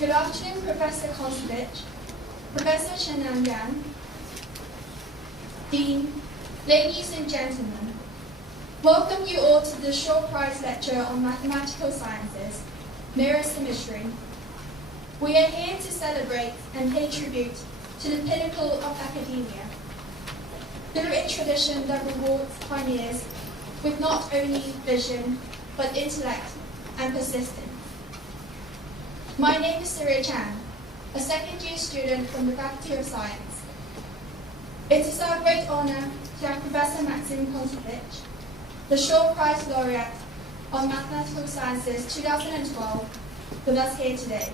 Good afternoon, Professor Kosovich, Professor Chenangan, Dean, ladies and gentlemen. Welcome you all to the Shaw Prize Lecture on Mathematical Sciences, Mirror Symmetry. We are here to celebrate and pay tribute to the pinnacle of academia, through a tradition that rewards pioneers with not only vision, but intellect and persistence. My name is Surya Chan, a second-year student from the Faculty of Science. It is our great honor to have Professor Maxim Kosovich, the Shaw Prize Laureate on Mathematical Sciences 2012, with us here today.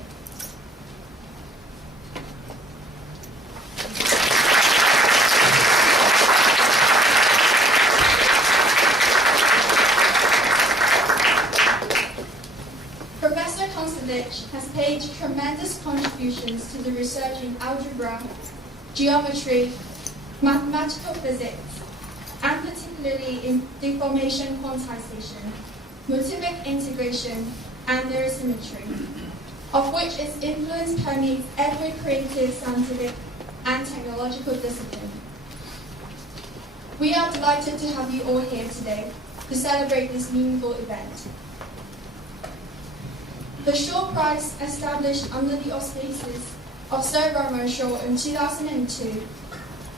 Professor Kosovich has made tremendous contributions to the research in algebra, geometry, mathematical physics, and particularly in deformation quantization, motivic integration, and mirror symmetry, of which its influence permeates every creative, scientific, and technological discipline. We are delighted to have you all here today to celebrate this meaningful event. The Shaw Prize, established under the auspices of Sir Romer Shaw in 2002,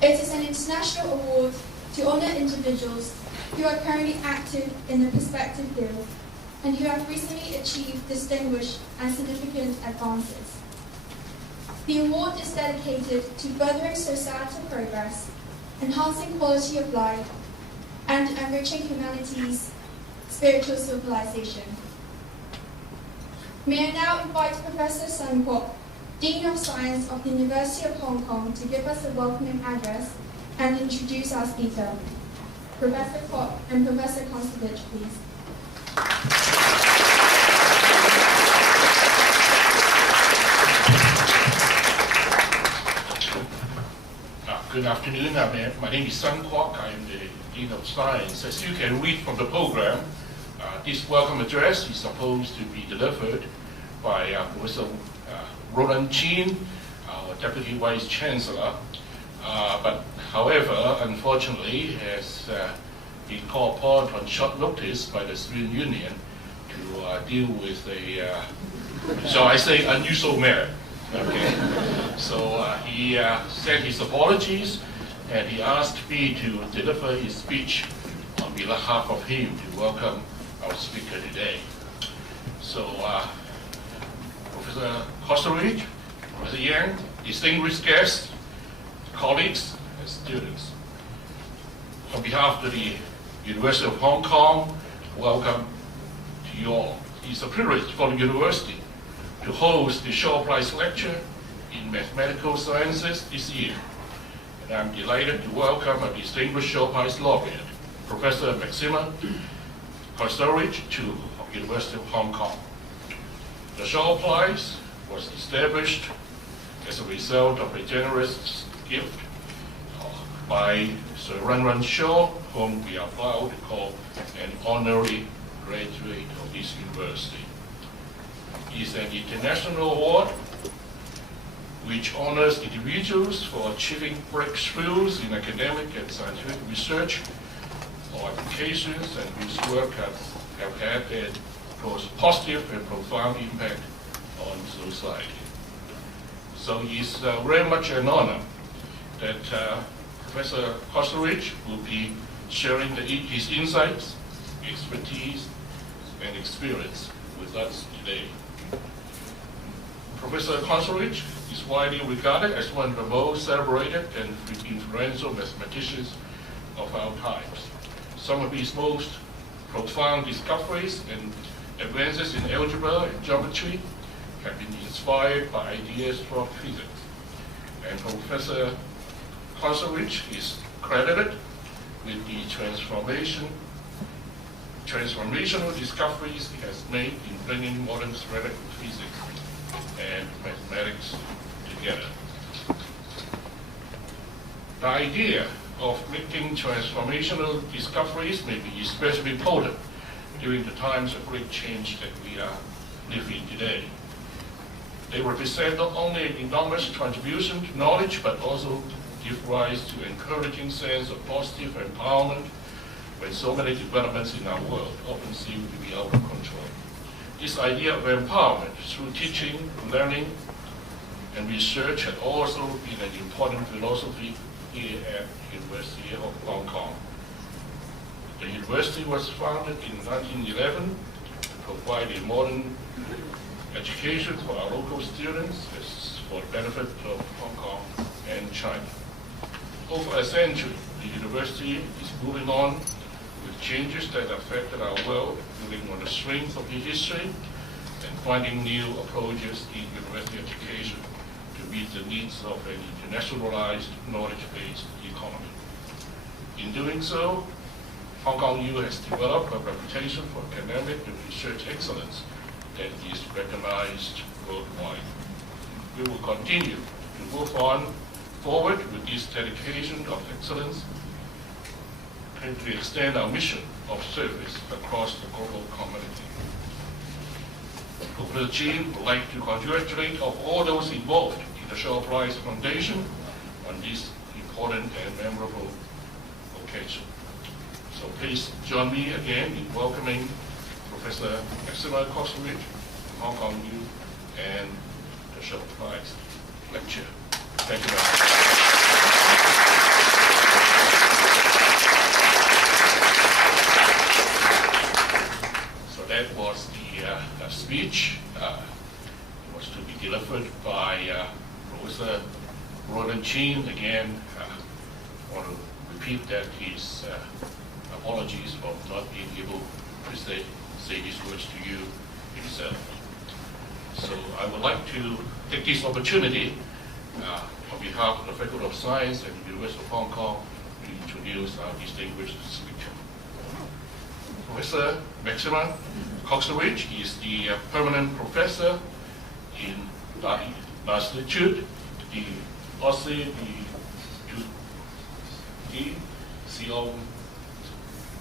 it is an international award to honour individuals who are currently active in the perspective field and who have recently achieved distinguished and significant advances. The award is dedicated to furthering societal progress, enhancing quality of life, and enriching humanity's spiritual civilization. May I now invite Professor Sun Kwok, Dean of Science of the University of Hong Kong, to give us a welcoming address and introduce our speaker. Professor Kwok and Professor Kosovich, please. Good afternoon. My name is Sun Kwok. I am the Dean of Science. As you can read from the program, this welcome address is supposed to be delivered by Professor Roland Chin, our Deputy Vice Chancellor. But however, unfortunately, has been called upon on short notice by the Student Union to deal with a, shall I say, unusual matter. Okay, so he sent his apologies, and he asked me to deliver his speech on behalf of him to welcome our speaker today. So, Professor Kosovich, Professor Yang, distinguished guests, colleagues, and students, on behalf of the University of Hong Kong, welcome to you all. It's a privilege for the university to host the Shaw Prize Lecture in Mathematical Sciences this year. And I'm delighted to welcome a distinguished Shaw Prize laureate, Professor Maxim Kosovich, to the University of Hong Kong. The Shaw Prize was established as a result of a generous gift by Sir Run Shaw, whom we are proud to call an honorary graduate of this university. It is an international award which honors individuals for achieving breakthroughs in academic and scientific research or applications, and whose work have had a positive and profound impact on society. So it's very much an honor that Professor Kosovich will be sharing his insights, expertise, and experience with us today. Professor Kosovich is widely regarded as one of the most celebrated and influential mathematicians of our times. Some of his most profound discoveries and advances in algebra and geometry have been inspired by ideas from physics. And Professor Kosovich is credited with the transformational discoveries he has made in bringing modern theoretical physics and mathematics together. The idea of making transformational discoveries may be especially potent during the times of great change that we are living today. They represent not only an enormous contribution to knowledge, but also give rise to an encouraging sense of positive empowerment when so many developments in our world often seem to be out of control. This idea of empowerment through teaching, learning, and research had also been an important philosophy here at the University of Hong Kong. The university was founded in 1911 to provide a modern education for our local students for the benefit of Hong Kong and China. Over a century, the university is moving on with changes that affected our world, building on the strength of its history and finding new approaches in university education to meet the needs of an internationalized, knowledge-based economy. In doing so, Hong Kong U has developed a reputation for academic and research excellence that is recognized worldwide. We will continue to move on forward with this dedication of excellence and to extend our mission of service across the global community. Professor Chin would like to congratulate all those involved in the Shaw Prize Foundation on this important and memorable occasion. So please join me again in welcoming Professor Maxima Cox-Ridge from Hong Kong U and the Shaw Prize lecture. Thank you very much. So that was the speech. It was to be delivered by Professor Roland Chin. Again, I want to repeat that his apologies for not being able to say these words to you himself. So I would like to take this opportunity on behalf of the Faculty of Science and the University of Hong Kong to introduce our distinguished speaker. Professor Maxima Cox-Ridge is the permanent professor in the Institute, the Aussie, the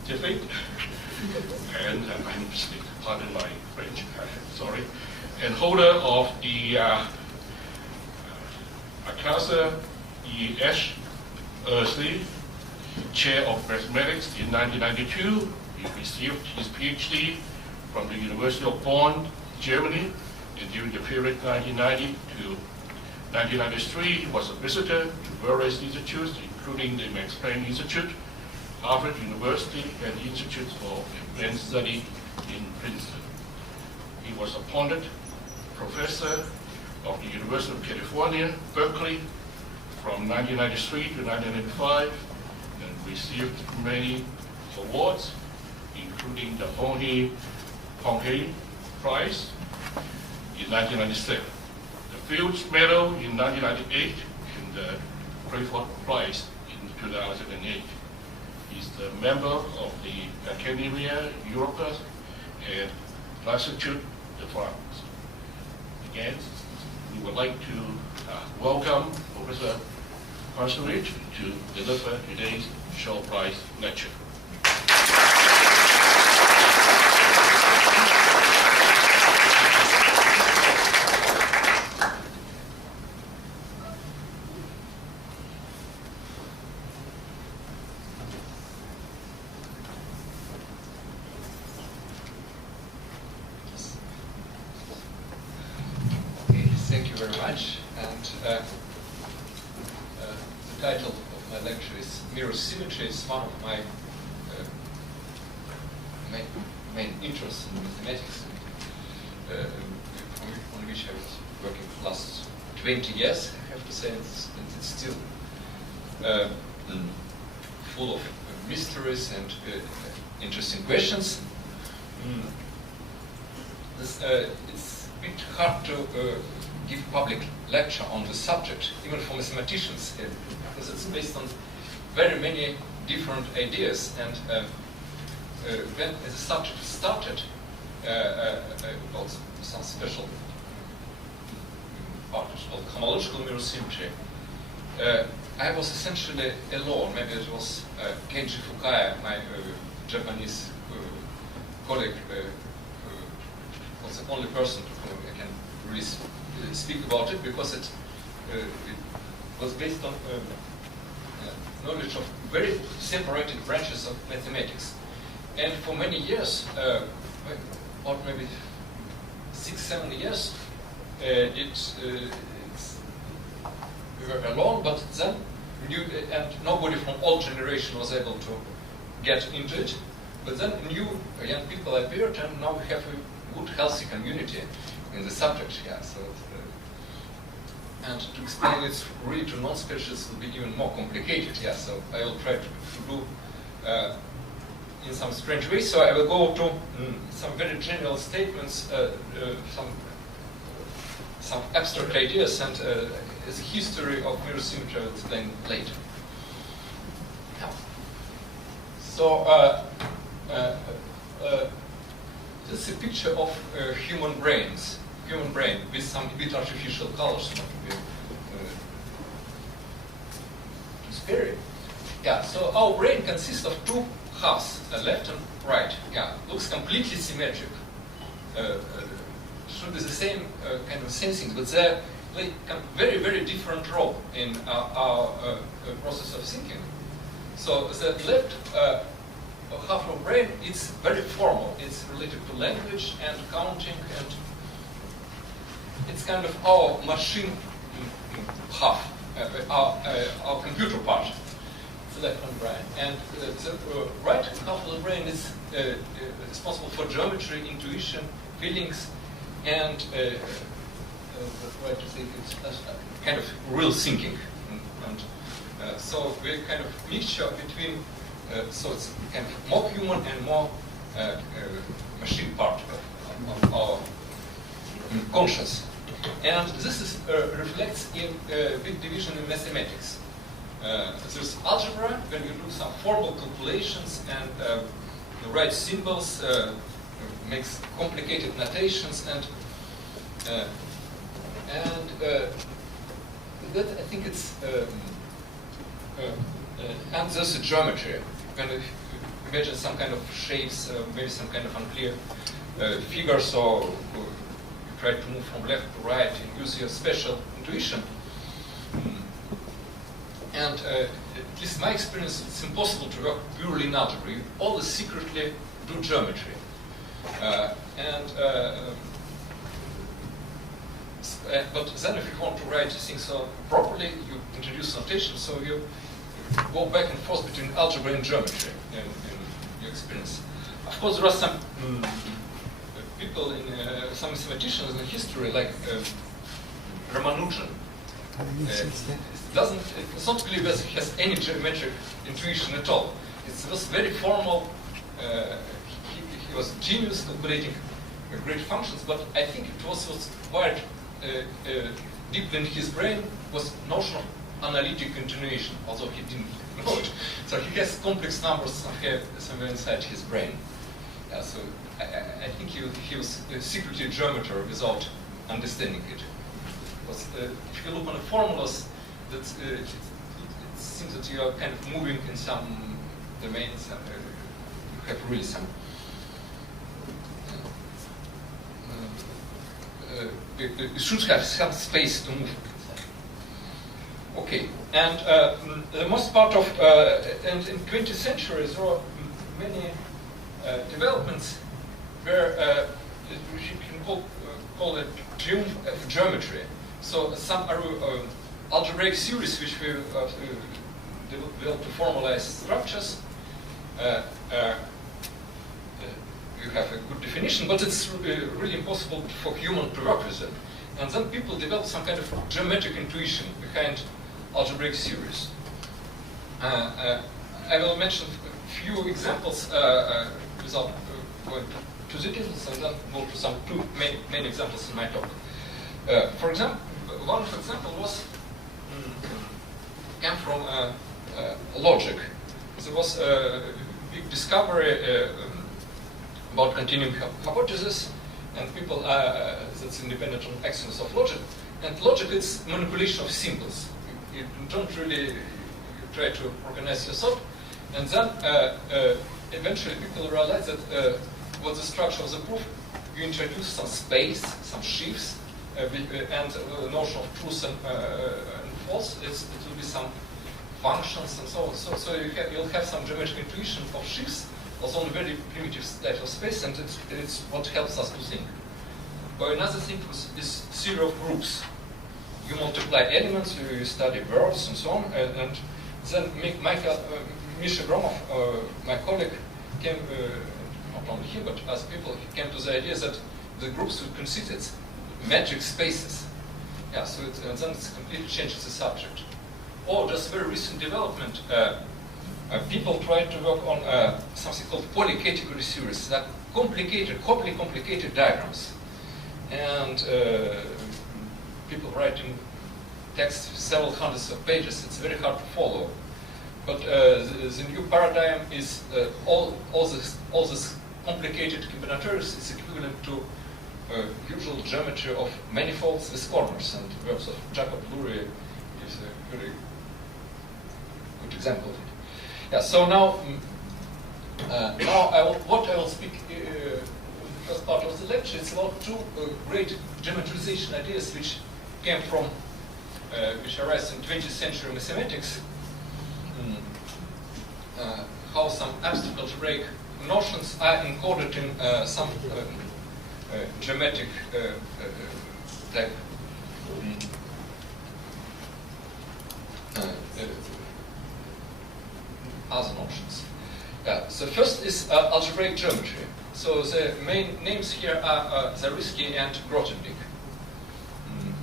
scientific, and pardon my French, sorry, and holder of the Akasa E.S. Ersley Chair of Mathematics in 1992. He received his PhD from the University of Bonn, Germany, and during the period 1990 to 1993, he was a visitor to various institutes, including the Max Planck Institute, Harvard University, and the Institute for Advanced Study in Princeton. He was appointed professor of the University of California, Berkeley, from 1993 to 1995, and received many awards, including the Pohnpei Prize in 1997, the Fields Medal in 1998, and the Crayford Prize in 2008. He's the member of the Academia Europaea and l'Institut de France. Again, we would like to welcome Professor Cox-Ridge to deliver today's Shaw Prize lecture. Thank you very much. And the title of my lecture is Mirror Symmetry. It's one of my main interests in mathematics, on which I was working for the last 20 years, I have to say, and it's still full of mysteries and interesting questions. It's a bit hard to give public lecture on the subject, even for mathematicians, because it's based on very many different ideas. And when the subject started, about some special part called homological mirror symmetry, I was essentially alone. Maybe it was Kenji Fukaya, my Japanese colleague, was the only person to whom I can really speak about it because it was based on knowledge of very separated branches of mathematics. And for many years, about maybe 6-7 years, we were alone, but then and nobody from old generation was able to get into it. But then new young people appeared, and now we have a good, healthy community in the subject. Yeah, so and to explain it really to non-specialists will be even more complicated. Yeah, so I will try to do in some strange way. So I will go to some very general statements, some abstract ideas, and as a history of mirror symmetry I will explain later. Yeah. So this is a picture of human brain with some bit artificial colors, not to be too scary. Yeah, so our brain consists of two halves, left and right. Yeah, looks completely symmetric. Should be the same kind of sensing, but they play a very, very different role in our process of thinking. So the left half of brain, it's very formal. It's related to language and counting, and it's kind of our machine half, our computer part, the left hand brain. And the right half of the brain is responsible for geometry, intuition, feelings, and it's kind of real thinking. And so we're kind of mixture between, so it's kind of more human and more machine part of our conscious. And this is, reflects in big division in mathematics. There's algebra, when you do some formal calculations and you write symbols, makes complicated notations, and that I think it's and there's a geometry. When you imagine some kind of shapes, maybe some kind of unclear figures, or you try to move from left to right and use your special intuition. And at least in my experience, it's impossible to work purely in algebra. You always secretly do geometry. But then if you want to write things properly, you introduce notation, so you go back and forth between algebra and geometry in your experience. Of course, there are some people, some mathematicians in history, like Ramanujan. It's not clear whether he has any geometric intuition at all. It was very formal. He was a genius calculating great functions, but I think it was quite deep in his brain was notion of analytic intuition, although he didn't know it. So he has complex numbers somewhere inside his brain. So I think he was secretly a geometer without understanding it. Because if you look on the formulas, it seems that you are kind of moving in some domains. You have really some. You should have some space to move. Okay, and the most part of and in 20th century there were many developments where we can call it triumph of geometry. So some algebraic theories which we developed to formalize structures. You have a good definition, but it's really impossible for human to work with it. And then people develop some kind of geometric intuition behind algebraic theories. I will mention a few examples without going to the details, and then go to some two main examples in my talk. For example, one example was came from logic. There was a big discovery about continuum hypothesis, and people that's independent from axioms of logic. And logic is manipulation of symbols. You don't really try to organize your thought, and then eventually people realize that what's the structure of the proof? You introduce some space, some sheaves, and the notion of truth and false, it will be some functions and so on. So you'll have some geometric intuition of shifts, also on a very primitive state of space, and it's what helps us to think. But another thing is theory of groups. You multiply elements, you study words and so on, and then Misha Gromov, my colleague, came, not only he, but other people, he came to the idea that the groups would consider metric spaces. Yeah, so and then it completely changes the subject. Or just very recent development, people tried to work on something called polycategory series, that horribly complicated diagrams. And people writing text several hundreds of pages, it's very hard to follow. But the new paradigm is all this complicated combinatorics is equivalent to usual geometry of manifolds with corners, and the works of Jacob Lurie is a very good example of it. Yeah, so now what I will speak the first part of the lecture is about two great geometrization ideas which came from, which arise in 20th century mathematics. How some abstract algebraic notions are encoded in some geometric type other notions. So first is algebraic geometry. So the main names here are Zariski and Grothendieck.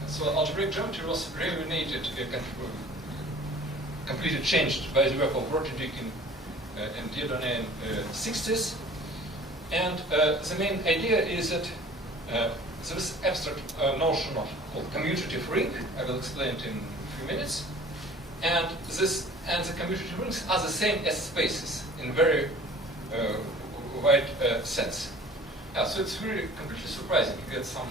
So algebraic geometry was reunited, completely changed by the work of Grothendieck and Dieudonné in 60s. And the main idea is that this abstract notion of called commutative ring, I will explain it in a few minutes, and the commutative rings are the same as spaces in very wide sense. Yeah, so it's really completely surprising. You get some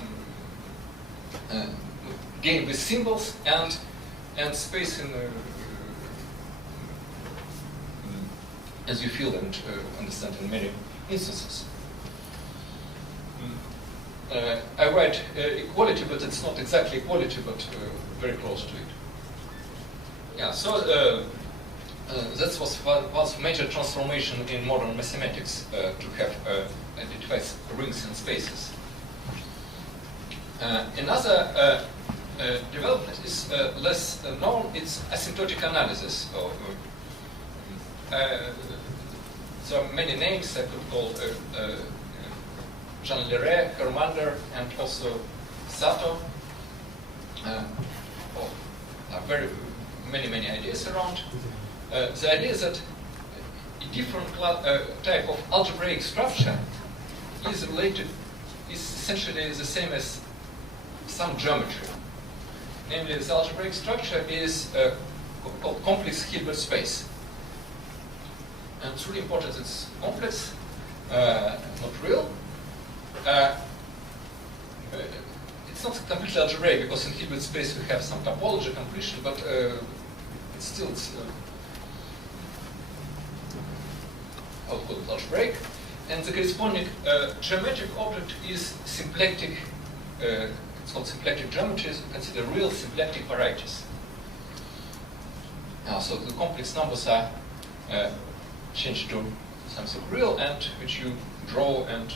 game with symbols and space in as you feel and understand in many instances. I write equality, but it's not exactly equality, but very close to it. Yeah, so that was major transformation in modern mathematics to have identified rings and spaces. Another development is less known. It's asymptotic analysis. There are many names I could call Jean Leray, Hermander, and also Sato. Very many ideas around. The idea is that a different type of algebraic structure is essentially the same as some geometry. Namely, the algebraic structure is called complex Hilbert space. And it's really important it's complex, not real. It's not completely algebraic because in Hilbert space we have some topology completion, but it's algebraic. And the corresponding geometric object is symplectic. It's called symplectic geometry. So consider real symplectic varieties. So the complex numbers are changed to something real, and which you draw and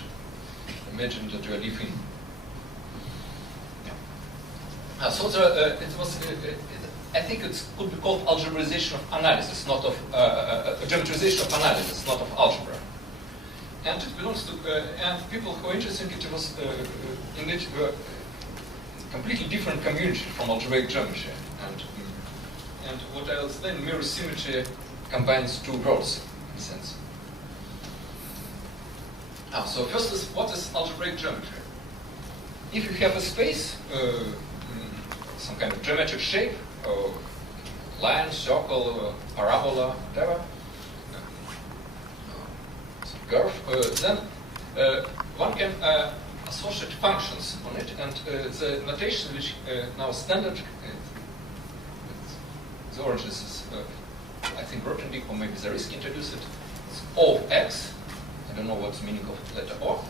imagine that you are living. So I think it could be called algebraization of analysis, not of geometrization of analysis, not of algebra. And it belongs to and people who are interested in it was in it were completely different community from algebraic geometry. And what I'll explain, mirror symmetry combines two worlds in a sense. So first is what is algebraic geometry? If you have a space, some kind of geometric shape, line, circle, parabola, whatever, some curve, then one can associate functions on it, and the notation which now standard, the origins is, I think Grothendieck or maybe Zariski introduced it, it's O of x. I don't know what's the meaning of the letter O.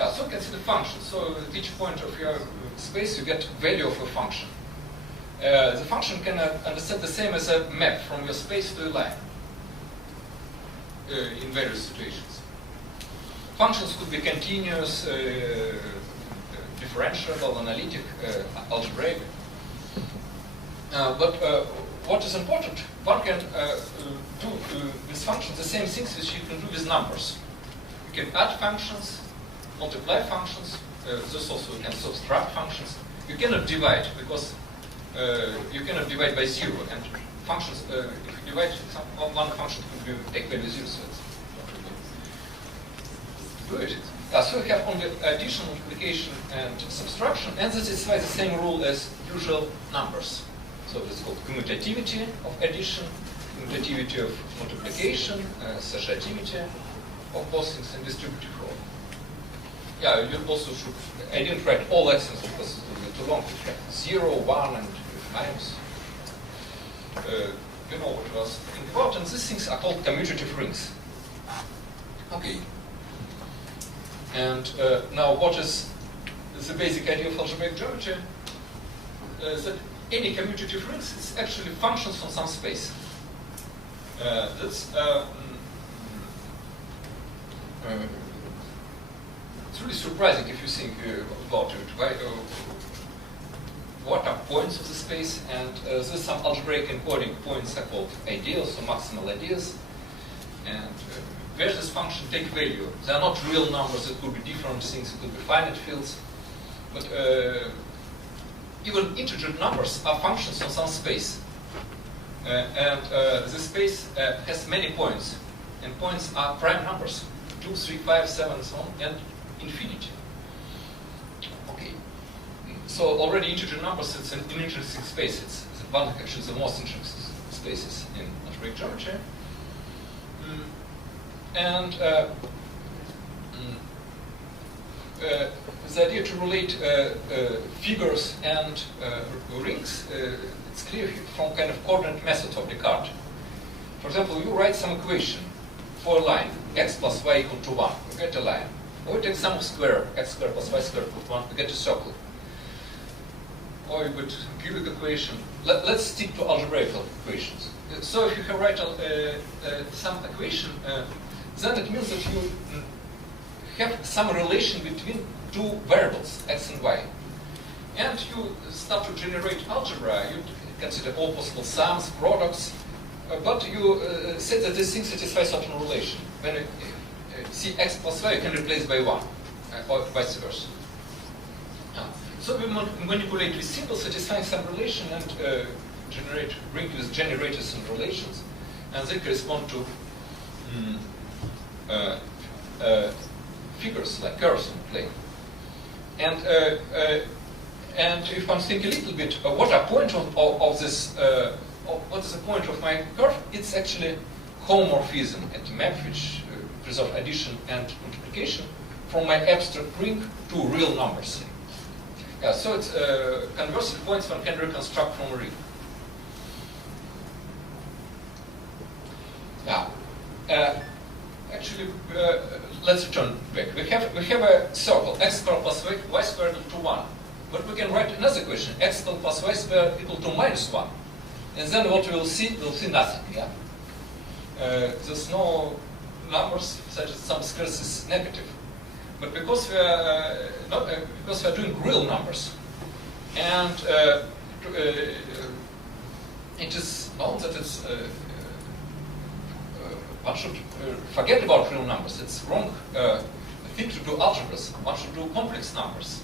Yeah, so consider functions. So at each point of your space, you get value of a function. The function can understand the same as a map from your space to a line in various situations. Functions could be continuous, differentiable, analytic, algebraic. But what is important, one can do with functions the same things which you can do with numbers. You can add functions, multiply functions, this also can subtract functions. You cannot divide because you cannot divide by zero, and functions, if you divide one function, it will take value zero, so it's not really do it. So we have only addition, multiplication, and subtraction, and this is the same rule as usual numbers. So this is called commutativity of addition, commutativity of multiplication, associativity of both things, and distributive rule. Yeah, you also should, I didn't write all axioms because it would be too long. You have 0, 1, and minus. You know what I was thinking about, and these things are called commutative rings. Okay. And now what is the basic idea of algebraic geometry? That any commutative rings is actually functions on some space. It's really surprising if you think about it. Right? What are points of the space? And there's some algebraic encoding. Points are called ideals or maximal ideas. And where this function take value? They are not real numbers. It could be different things. It could be finite fields. But even integer numbers are functions on some space. And this space has many points. And points are prime numbers. 2, 3, 5, 7, and so on, and infinity. Okay. So already integer numbers, it's an interesting space. It's one actually the most interesting spaces in algebraic geometry. And the idea to relate figures and rings, it's clear from kind of coordinate method of Descartes. For example, you write some equation for a line, x plus y equal to 1, you get a line. Or you take sum of square, x squared plus y squared equal to 1, you get a circle. Or you could cubic equation. Let's stick to algebraical equations. So if you have write some equation, then it means that you have some relation between two variables, x and y. And you start to generate algebra. You consider all possible sums, products, but you say that these things satisfy certain relation. When you see x plus y, you can replace by 1, or vice versa. So we manipulate with symbols satisfying some relation and bring with generators and relations, and they correspond to figures like curves on the plane. And if one think a little bit, what are point of this? What is the point of my curve? It's actually homomorphism at the map, which preserve addition and multiplication from my abstract ring to real numbers. Yeah, so it's conversely points one can reconstruct from a ring. Yeah. Actually, let's return back. We have a circle, x squared plus y squared equal to 1. But we can write another equation, x squared plus y squared equal to minus 1. And then what we'll see nothing. Yeah. There's no numbers such as some squares is negative. But because we are doing real numbers, and it is known that it's one should forget about real numbers. It's wrong thing to do algebras. One should do complex numbers.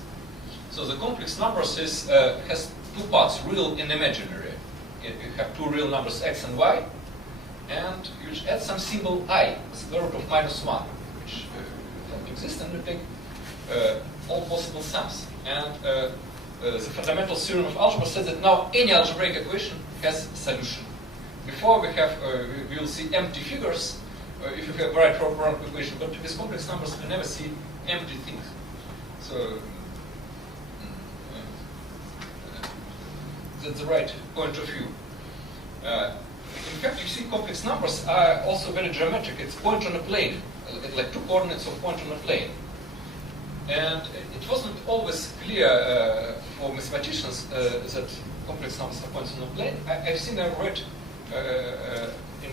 So the complex numbers has two parts, real and imaginary. You have two real numbers, x and y, and you add some symbol I, square root of minus 1, which don't exist, and you take all possible sums. And the fundamental theorem of algebra says that now any algebraic equation has solution. Before we have, we will see empty figures if you have right or wrong equation, but with complex numbers we never see empty things. So that's the right point of view. In fact, you see complex numbers are also very geometric. It's point on a plane, like two coordinates of point on a plane. And it wasn't always clear for mathematicians that complex numbers are points on a plane. I've seen I read in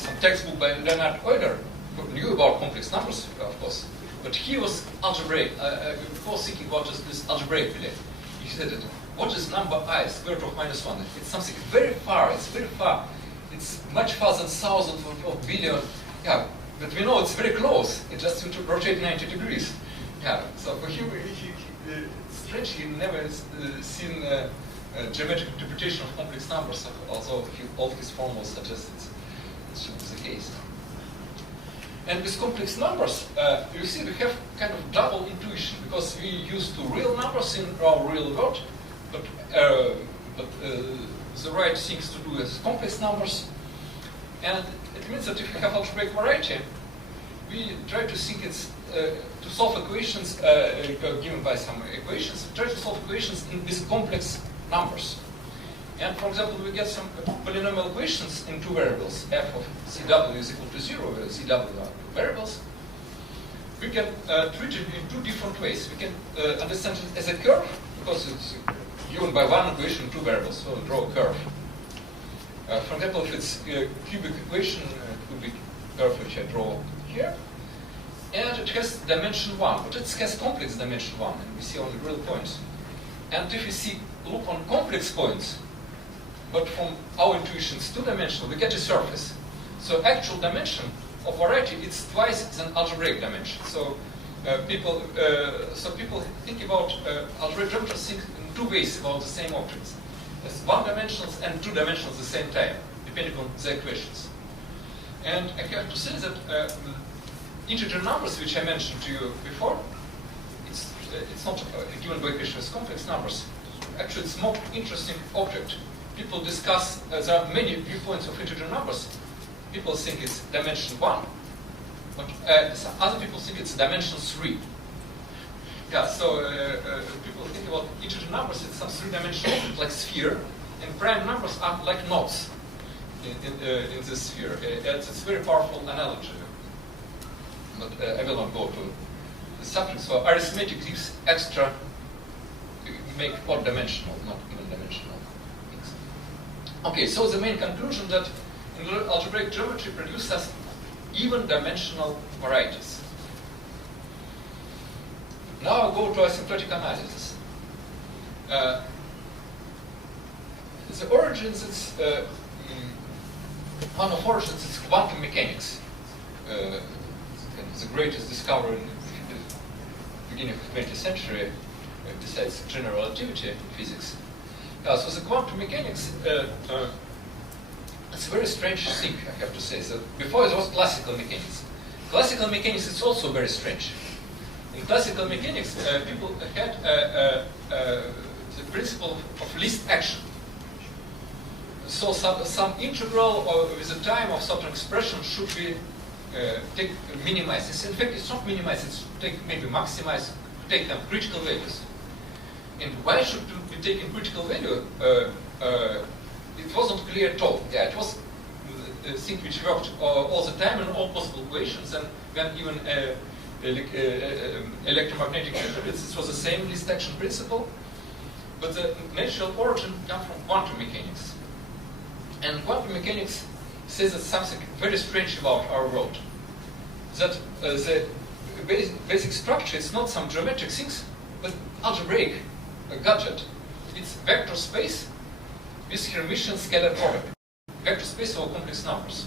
some textbook by Leonhard Euler, who knew about complex numbers, of course, but he was algebraic. Before thinking about this algebraic belief, he said that what is number I, square root of minus 1? It's something very far, it's very far. It's much farther than thousands of billion. Yeah, but we know it's very close. It just to rotate 90 degrees. Yeah, so for him, strange, he never seen geometric interpretation of complex numbers, although all his formulas suggest it should be the case. And with complex numbers, you see we have kind of double intuition, because we use two real numbers in our real world, but the right things to do is complex numbers. And it means that if we have algebraic variety, we try to think it's to solve equations given by some equations. We try to solve equations with complex numbers. And for example, we get some polynomial equations in two variables. F of CW is equal to 0, where CW are two variables. We can treat it in two different ways. We can understand it as a curve, because it's given by one equation, two variables, so we'll draw a curve. For example, if it's a cubic equation, it would be a curve which I draw here. And it has dimension 1, but it has complex dimension 1, and we see only real points. And if we look on complex points, but from our intuitions two-dimensional, we get a surface. So actual dimension of variety, it's twice than algebraic dimension. So people think about algebraic geometry think in two ways about the same objects. As one-dimensionals and two-dimensionals at the same time, depending on the equations. And I have to say that integer numbers, which I mentioned to you before, it's not given by equation as complex numbers. Actually, it's a more interesting object. People discuss, there are many viewpoints of integer numbers. People think it's dimension 1, but some other people think it's dimension 3. Yeah, so people think about integer numbers, it's some three-dimensional object like sphere, and prime numbers are like knots in this sphere. It's a very powerful analogy, but I will not go to the subject. So arithmetic gives extra, make odd-dimensional, not even-dimensional things. Okay, so the main conclusion that in algebraic geometry produces even-dimensional varieties. Now I'll go to asymptotic analysis. The origins, it's one of origins is quantum mechanics. The greatest discovery in the beginning of the 20th century, besides general relativity physics. So the quantum mechanics, it's a very strange thing, I have to say. So before it was classical mechanics. Classical mechanics is also very strange. In classical mechanics, people had the principle of least action. So some integral with the time of certain expression should be minimized. In fact, it's not minimized, it's maybe maximized, take them critical values. And why should we be taking critical value? It wasn't clear at all. Yeah, it was a thing which worked all the time in all possible equations, and when even electromagnetic measurements, it was the same least action principle, but the natural origin comes from quantum mechanics. And quantum mechanics says that something very strange about our world. That the basic structure is not some geometric things, but algebraic gadget. It's vector space with Hermitian scalar product. Vector space over complex numbers.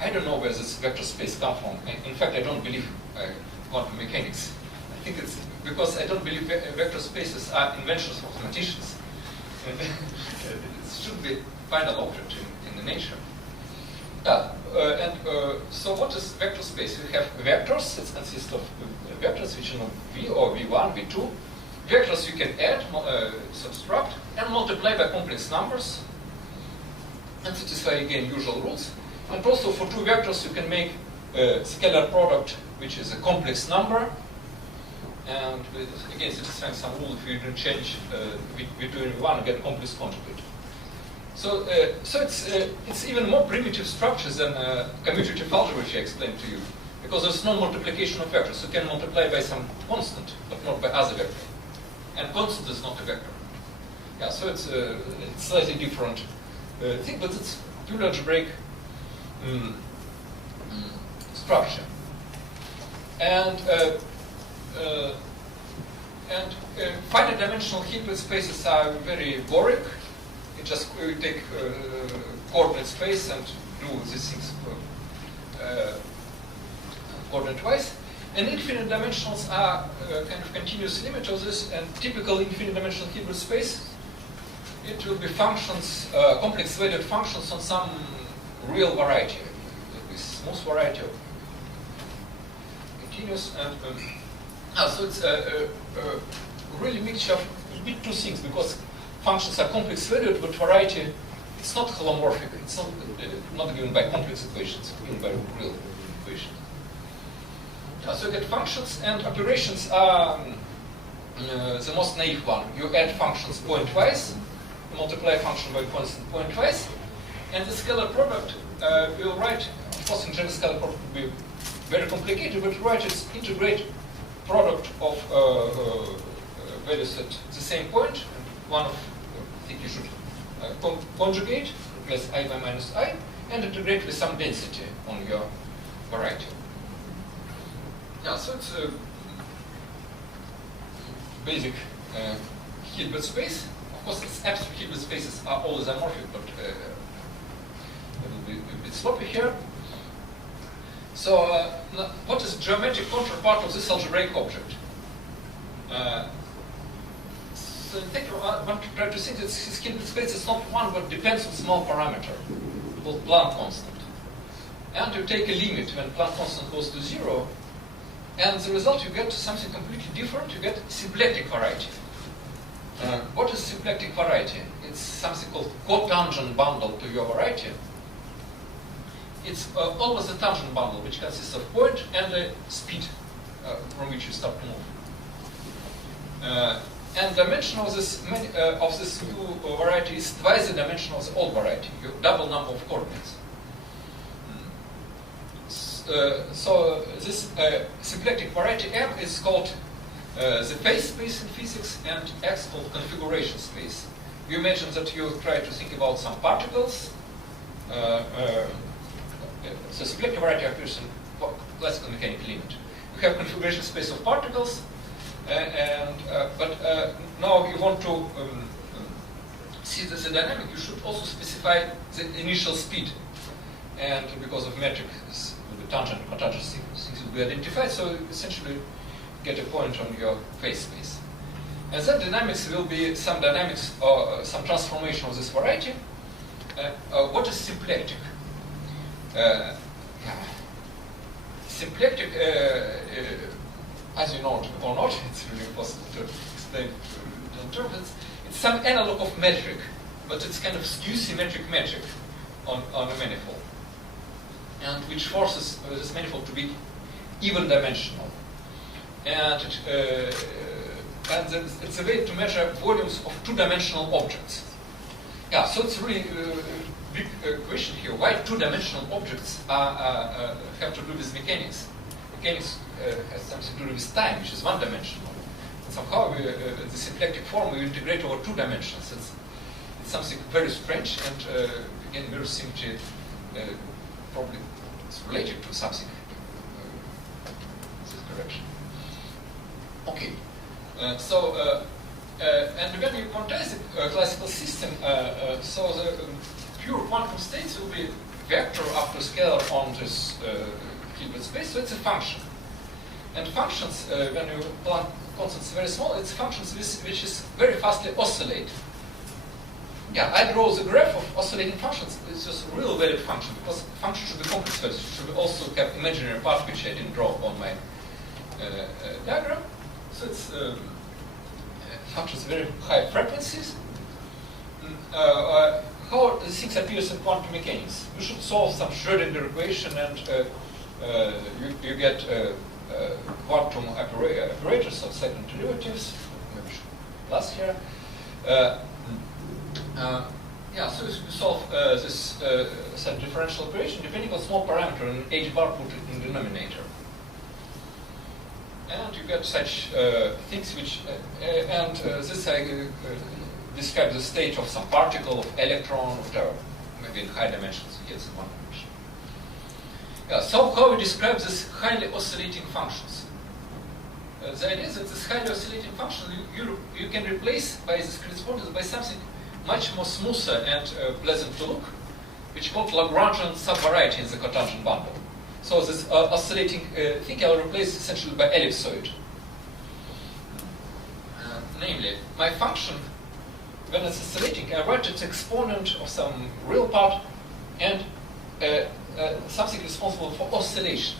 I don't know where this vector space comes from. In fact, I don't believe quantum mechanics. I think it's because I don't believe vector spaces are inventions of mathematicians. It should be final object in the nature. So what is vector space? We have vectors. It consists of vectors which are V or V1, V2. Vectors you can add, subtract, and multiply by complex numbers, and satisfy again usual rules. And also for two vectors you can make a scalar product which is a complex number, and again satisfying some rule if you don't change between one and get complex conjugate. So it's even more primitive structures than commutative algebra which I explained to you because there's no multiplication of vectors. You can multiply by some constant, but not by other vector. And constant is not a vector. Yeah, so it's slightly different thing, but it's pure algebraic structure. And finite dimensional Hilbert spaces are very boring. You just take coordinate space and do these things coordinate-wise. And infinite dimensionals are kind of continuous limit of this. And typical infinite dimensional Hilbert space, it will be functions, complex valued functions on some real variety, with smooth variety of continuous. And so it's a really mixture of two things, because functions are complex valued, but variety, it's not holomorphic. It's not given by complex equations, it's given by real equations. So you get functions, and operations are the most naive one. You add functions pointwise, you multiply a function by constant pointwise, and the scalar product we'll write, of course in general scalar product will be very complicated, but write its integrate product of values at the same point, and one of, I think you should conjugate, replace I by minus I, and integrate with some density on your variety. Yeah, so it's a basic Hilbert space. Of course, its absolute Hilbert spaces are always amorphic, but it will be a bit sloppy here. So, what is the geometric counterpart of this algebraic object? So, in fact, I want to try to think that this Hilbert space is not one, but depends on small parameter called Planck constant. And you take a limit when Planck constant goes to 0. And the result, you get something completely different. You get symplectic variety. What is symplectic variety? It's something called cotangent bundle to your variety. It's always a tangent bundle, which consists of point and a speed from which you start to move. And dimension of this new variety is twice the dimension of the old variety. You have double number of coordinates. So this symplectic variety M is called the phase space in physics, and X called configuration space. You imagine that you try to think about some particles. So symplectic variety appears in classical mechanical limit. You have configuration space of particles, but now you want to see the dynamic. You should also specify the initial speed, and because of metric, the tangent and cotangent things will be identified. So essentially, get a point on your phase space, and that dynamics will be some dynamics or some transformation of this variety. What is symplectic? Symplectic, as you know or not, it's really impossible to explain in terms. It's some analog of metric, but it's kind of skew-symmetric metric on a manifold, and which forces this manifold to be even-dimensional. And it's a way to measure volumes of two-dimensional objects. Yeah, so it's really big question here. Why two-dimensional objects have to do with mechanics? Mechanics has something to do with time, which is one-dimensional. And somehow, the symplectic form we integrate over two dimensions. It's something very strange, and again, mirror symmetry probably is related to something in this direction. Okay, and when you quantize the classical system, so the pure quantum states will be vector after scalar on this Hilbert space, so it's a function. And functions, when you plan constants very small, it's functions which is very fastly oscillate. Yeah, I draw the graph of oscillating functions. It's just a real valid function, because function should be complex values. It should also have imaginary part, which I didn't draw on my diagram. So it's functions very high frequencies. How the things appears in quantum mechanics? You should solve some Schrödinger equation, and you get quantum operators of second derivatives. Maybe last year. Yeah, so we solve this some differential operation depending on small parameter and h bar put in denominator. And you get such things which, this I describe the state of some particle, of electron, whatever. Maybe in high dimensions you get some one dimension. Yeah, so how we describe these highly oscillating functions? The idea is that this highly oscillating function you can replace by this correspondence by something much more smoother and pleasant to look, which is called Lagrangian subvariety in the cotangent bundle. So this oscillating thing I will replace essentially by ellipsoid. Namely, my function, when it's oscillating, I write its exponent of some real part and something responsible for oscillation.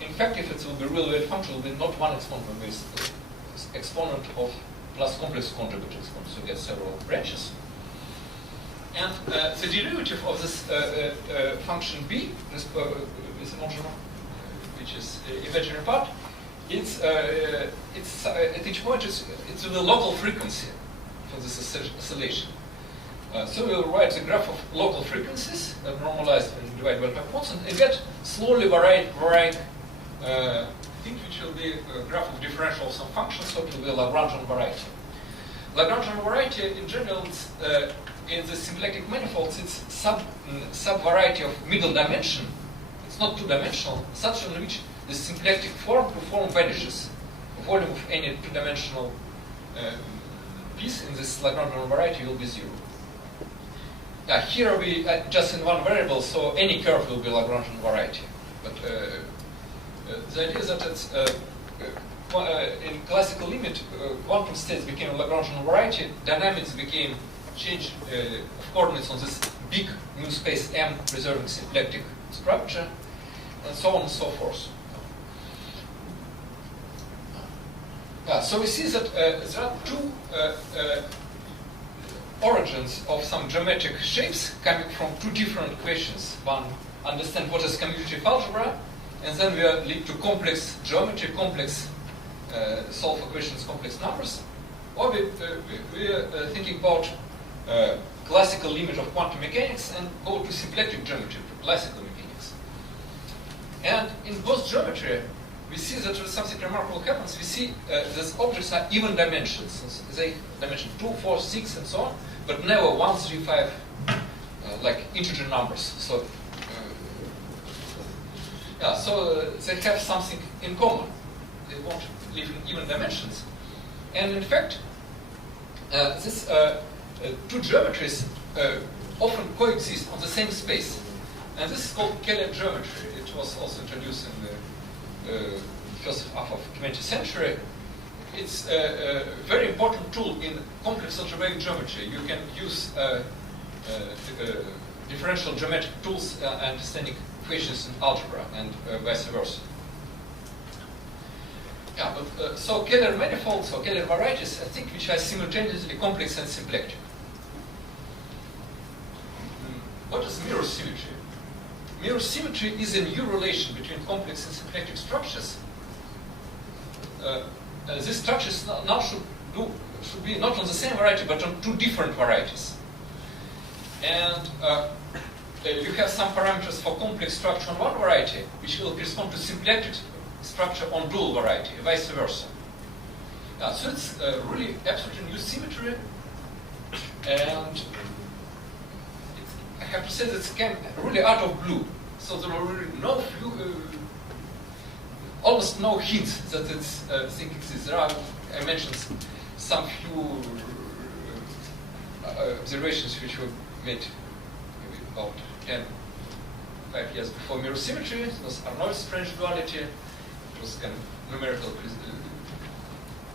In fact, if it will be real wave function, it will be not one exponent, but be exponent of plus complex conjugate exponent, so you get several branches. And the derivative of this function b, this which is imaginary part, it's at each point it's the local frequency for this oscillation. So we'll write the graph of local frequencies normalized and divided by pi constant and get slowly varying thing which will be a graph of differential of some functions, so it will be a Lagrangian variety. Lagrangian variety in general is, in the symplectic manifolds it's subvariety of middle dimension. It's not two-dimensional, such in which the symplectic form vanishes. The volume of any two-dimensional piece in this Lagrangian variety will be zero. Here we just in one variable, so any curve will be Lagrangian variety. But the idea is that it's in classical limit, quantum states became a Lagrangian variety, dynamics became change of coordinates on this big new space M preserving symplectic structure, and so on and so forth. So we see that there are two origins of some geometric shapes coming from two different equations. One, understand what is commutative algebra, and then we lead to complex geometry, complex solve equations, complex numbers. Or we are thinking about classical limit of quantum mechanics and go to symplectic geometry, to classical mechanics. And in both geometry, we see that something remarkable happens. We see these objects are even dimensions. They dimension 2, 4, 6, and so on, but never 1, 3, 5, like integer numbers. So, so they have something in common. They won't live in even dimensions. And in fact, these two geometries often coexist on the same space. And this is called Keller geometry. It was also introduced in the first half of the 20th century. It's a very important tool in complex algebraic geometry. You can use differential geometric tools understanding equations in algebra and vice versa. So Keller manifolds or Keller varieties, I think, which are simultaneously complex and symplectic. What is mirror symmetry? Mirror symmetry is a new relation between complex and symplectic structures. These structures now should be not on the same variety, but on two different varieties. And you have some parameters for complex structure on one variety, which will correspond to symplectic structure on dual variety, vice versa. So it's really absolutely new symmetry, and I have to say that it came really out of blue. So there were really almost no hints that this thing exists. There are, I mentioned, some few observations which were made maybe about 5 years before mirror symmetry. It was Arnold's strange duality. It was kind of numerical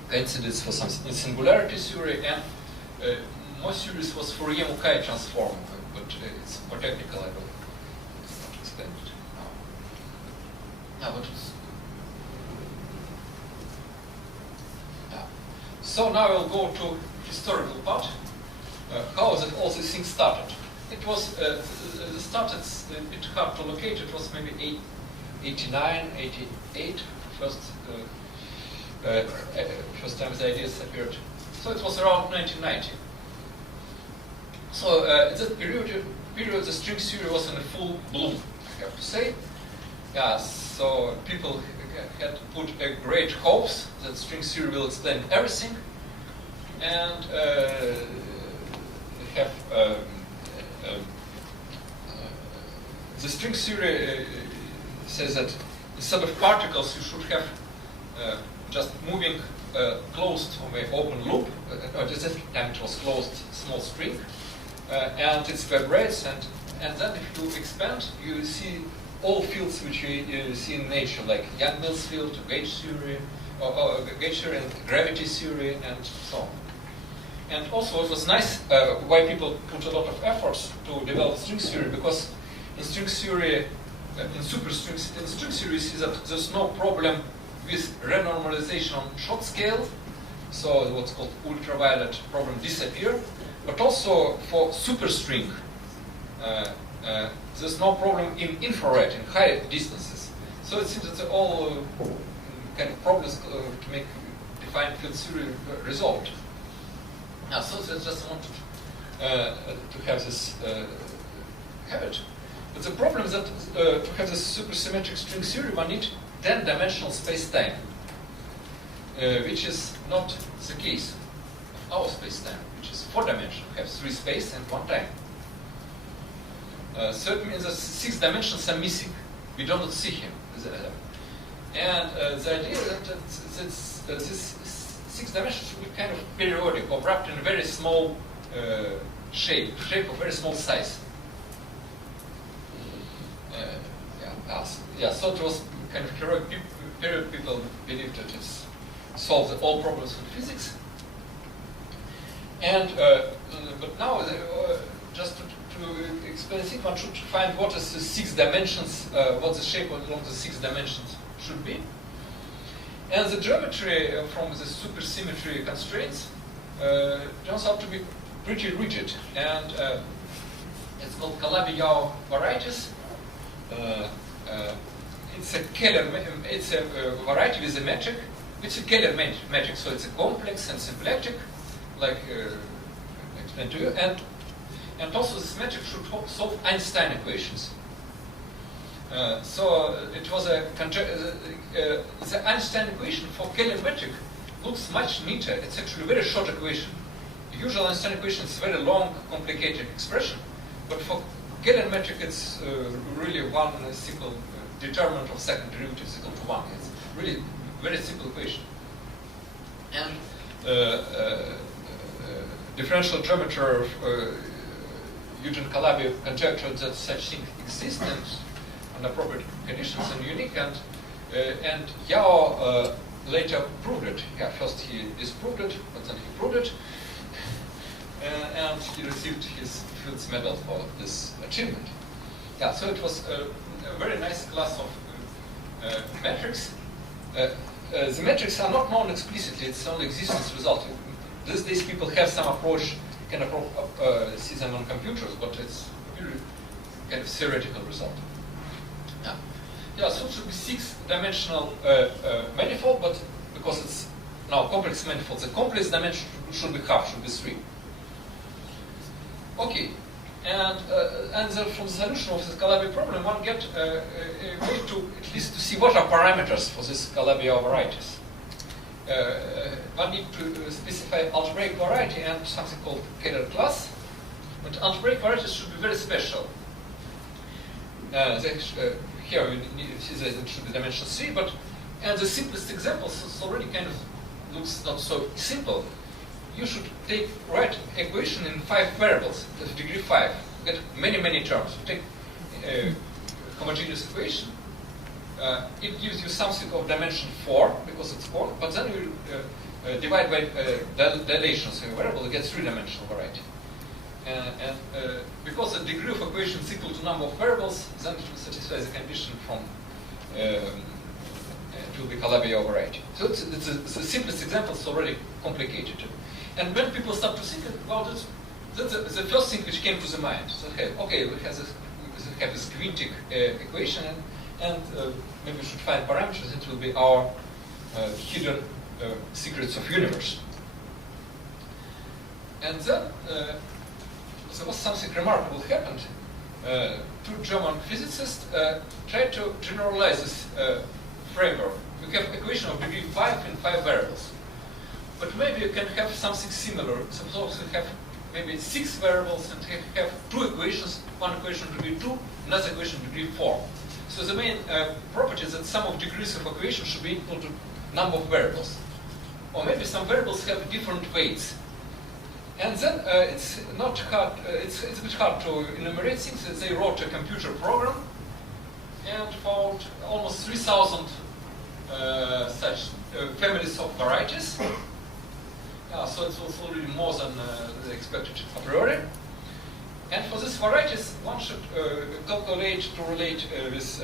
coincidence for some singularity theory, and more serious was Fourier-Mukai transform, but it's more technical. I will not explain it now. So now I'll go to historical part. How all these things started? It was started a bit hard to locate. It was maybe 89, 88. First time the ideas appeared. So it was around 1990. So in that period, the string theory was in full bloom, I have to say. Yeah, so people had to put great hopes that string theory will explain everything, and have the string theory says that instead of particles, you should have just moving closed from an open loop. This time it was closed small string, and it vibrates, and then if you expand, you see all fields which you see in nature, like Young-Mills field, gauge theory, gauge theory, and gravity theory, and so on. And also, it was nice why people put a lot of efforts to develop string theory, because in string theory, in string theory, you see that there's no problem with renormalization on short scale, so what's called ultraviolet problem disappear, but also for superstring, there's no problem in infrared, in high distances. So it seems that all kind of problems to make defined field theory resolved. Now, so I just wanted to have this habit. But the problem is that to have this supersymmetric string theory, one needs 10-dimensional space-time, which is not the case of our space-time, which is 4-dimensional. We have 3 space and 1 time. So it means that 6 dimensions are missing. We do not see him. And the idea is that this 6 dimensions should be kind of periodic or wrapped in a very small shape of very small size. So it was kind of heroic period. People believed that it solved all problems in physics. And but now, just to explain it, one should find what is the 6 dimensions, what the shape along the 6 dimensions should be. And the geometry from the supersymmetry constraints turns out to be pretty rigid, and it's called Calabi-Yau varieties. It's a variety with a metric. It's a Keller metric, so it's a complex and symplectic, like I explained to you. And also this metric should solve Einstein equations. So it was the Einstein equation for Keller metric looks much neater. It's actually a very short equation. The usual Einstein equation is a very long, complicated expression, but for Keller metric it's really one simple determinant of second derivative is equal to 1. It's really very simple equation. And differential geometer of Eugen Calabi conjectured that such thing exists and under appropriate conditions and unique, and Yao later proved it. Yeah, first he disproved it, but then he proved it, and he received his Fields Medal for this achievement. Yeah, so it was a very nice class of metrics. The metrics are not known explicitly; it's only existence result. These days, people have some approach, can see them on computers, but it's really kind of theoretical result. Yeah, so it should be 6-dimensional manifold, but because it's now complex manifold, the complex dimension should be half, should be 3. Okay, and then from the solution of the Calabi problem, one get a way to at least to see what are parameters for this Calabi-Yau varieties. One need to specify algebraic variety and something called Keller class. But algebraic varieties should be very special. Here we see that it should be dimension 3, but and the simplest example is already kind of looks not so simple. You should write equation in 5 variables, of degree 5. You get many terms. You take a homogeneous equation. It gives you something of dimension 4 because it's 4, but then you divide by dilations in a variable, you get 3-dimensional variety. And because the degree of equation is equal to number of variables, then it will satisfy the condition from to the Calabi-Yau variety. So it's the simplest example is already complicated. And when people start to think about it, that's the first thing which came to the mind. So, okay, we have this quintic equation, and maybe we should find parameters. It will be our hidden secrets of universe. And then there was something remarkable happened. Two German physicists tried to generalize this framework. We have equation of degree 5 in 5 variables. But maybe you can have something similar. Suppose you have maybe 6 variables and have 2 equations, one equation degree 2, another equation degree 4. So the main property is that sum of degrees of equation should be equal to number of variables. Or maybe some variables have different weights. And then it's not hard, it's a bit hard to enumerate things. They wrote a computer program and found almost 3,000 such families of varieties. So it was already more than they expected a priori. And for these varieties, one should calculate to relate this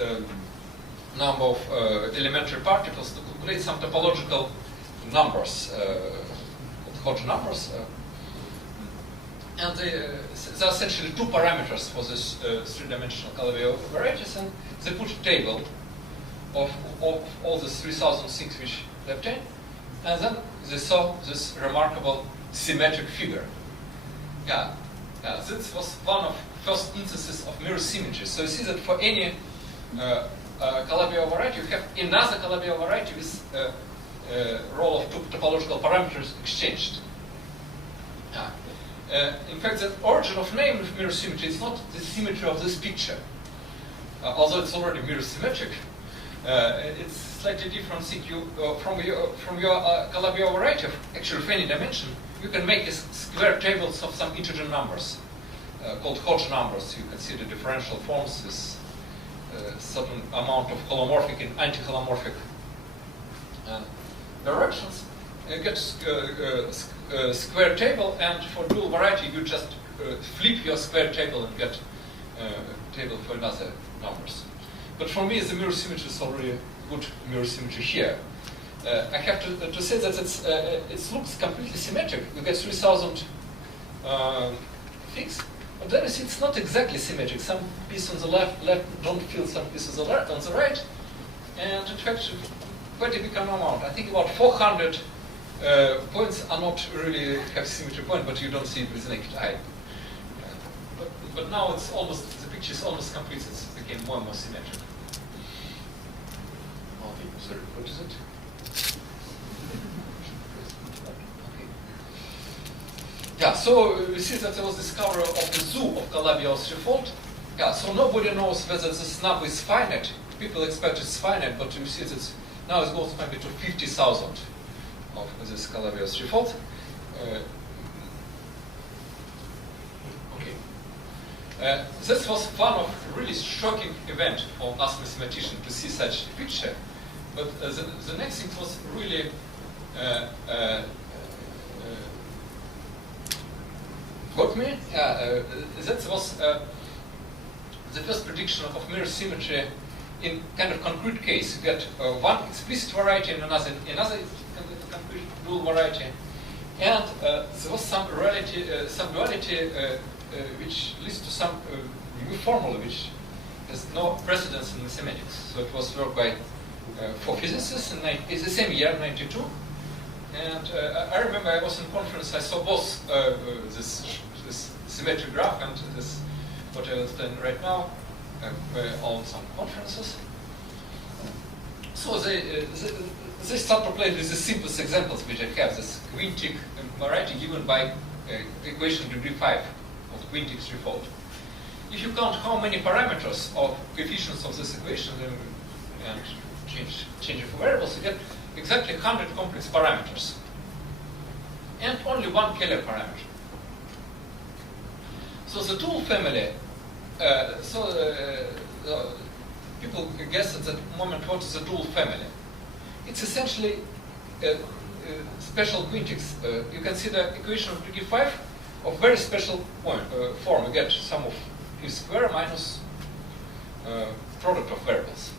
number of elementary particles to calculate some topological numbers, called Hodge numbers. And there are essentially 2 parameters for this 3-dimensional Calabi varieties, and they put a table of all the 3,000 things which they obtained, and then they saw this remarkable symmetric figure. This was one of first instances of mirror symmetry. So you see that for any Calabi variety, you have another Calabi variety with role of 2 topological parameters exchanged. In fact, the origin of name of mirror symmetry is not the symmetry of this picture. Although it's already mirror symmetric, it's slightly different thing. From your Calabi variety of actually of any dimension, you can make square tables of some integer numbers called Hodge numbers. You consider differential forms with certain amount of holomorphic and anti-holomorphic directions. You get square table, and for dual variety you just flip your square table and get a table for another numbers. But for me, the mirror symmetry is already good mirror symmetry here. I have to say that it looks completely symmetric. You get 3,000 things, but then you see it's not exactly symmetric. Some pieces on the left don't fill some pieces on the right, and in fact, quite a big amount. I think about 400 points are not really have symmetry point, but you don't see it with the naked eye. But now it's almost, the picture is almost complete. It's became more and more symmetric. Okay, sorry, what is it? Okay. So we see that there was discovery of the zoo of Calabi-Yau threefold. So nobody knows whether this number is finite. People expect it's finite, but you see that now it goes maybe to 50,000 of this Calabi-Yau threefold. This was one of really shocking event for us mathematicians to see such a picture. But the next thing was really got me. That was the first prediction of mirror symmetry in kind of concrete case. You get one explicit variety and another concrete dual variety, and there was some duality which leads to some new formula which has no precedence in mathematics. So it was worked by 4 physicists in the same year, 92. And I remember I was in conference, I saw both this symmetric graph and this, what I will explain right now, on some conferences. So they start to play with the simplest examples which I have, this quintic variety given by equation degree 5 of quintic threefold. If you count how many parameters or coefficients of this equation and change it for variables, you get exactly 100 complex parameters and only one Keller parameter. So the dual family, people guess at that moment what is a dual family. It's essentially special quintics. You consider equation of degree 5 of very special form. You get sum of p square minus product of variables.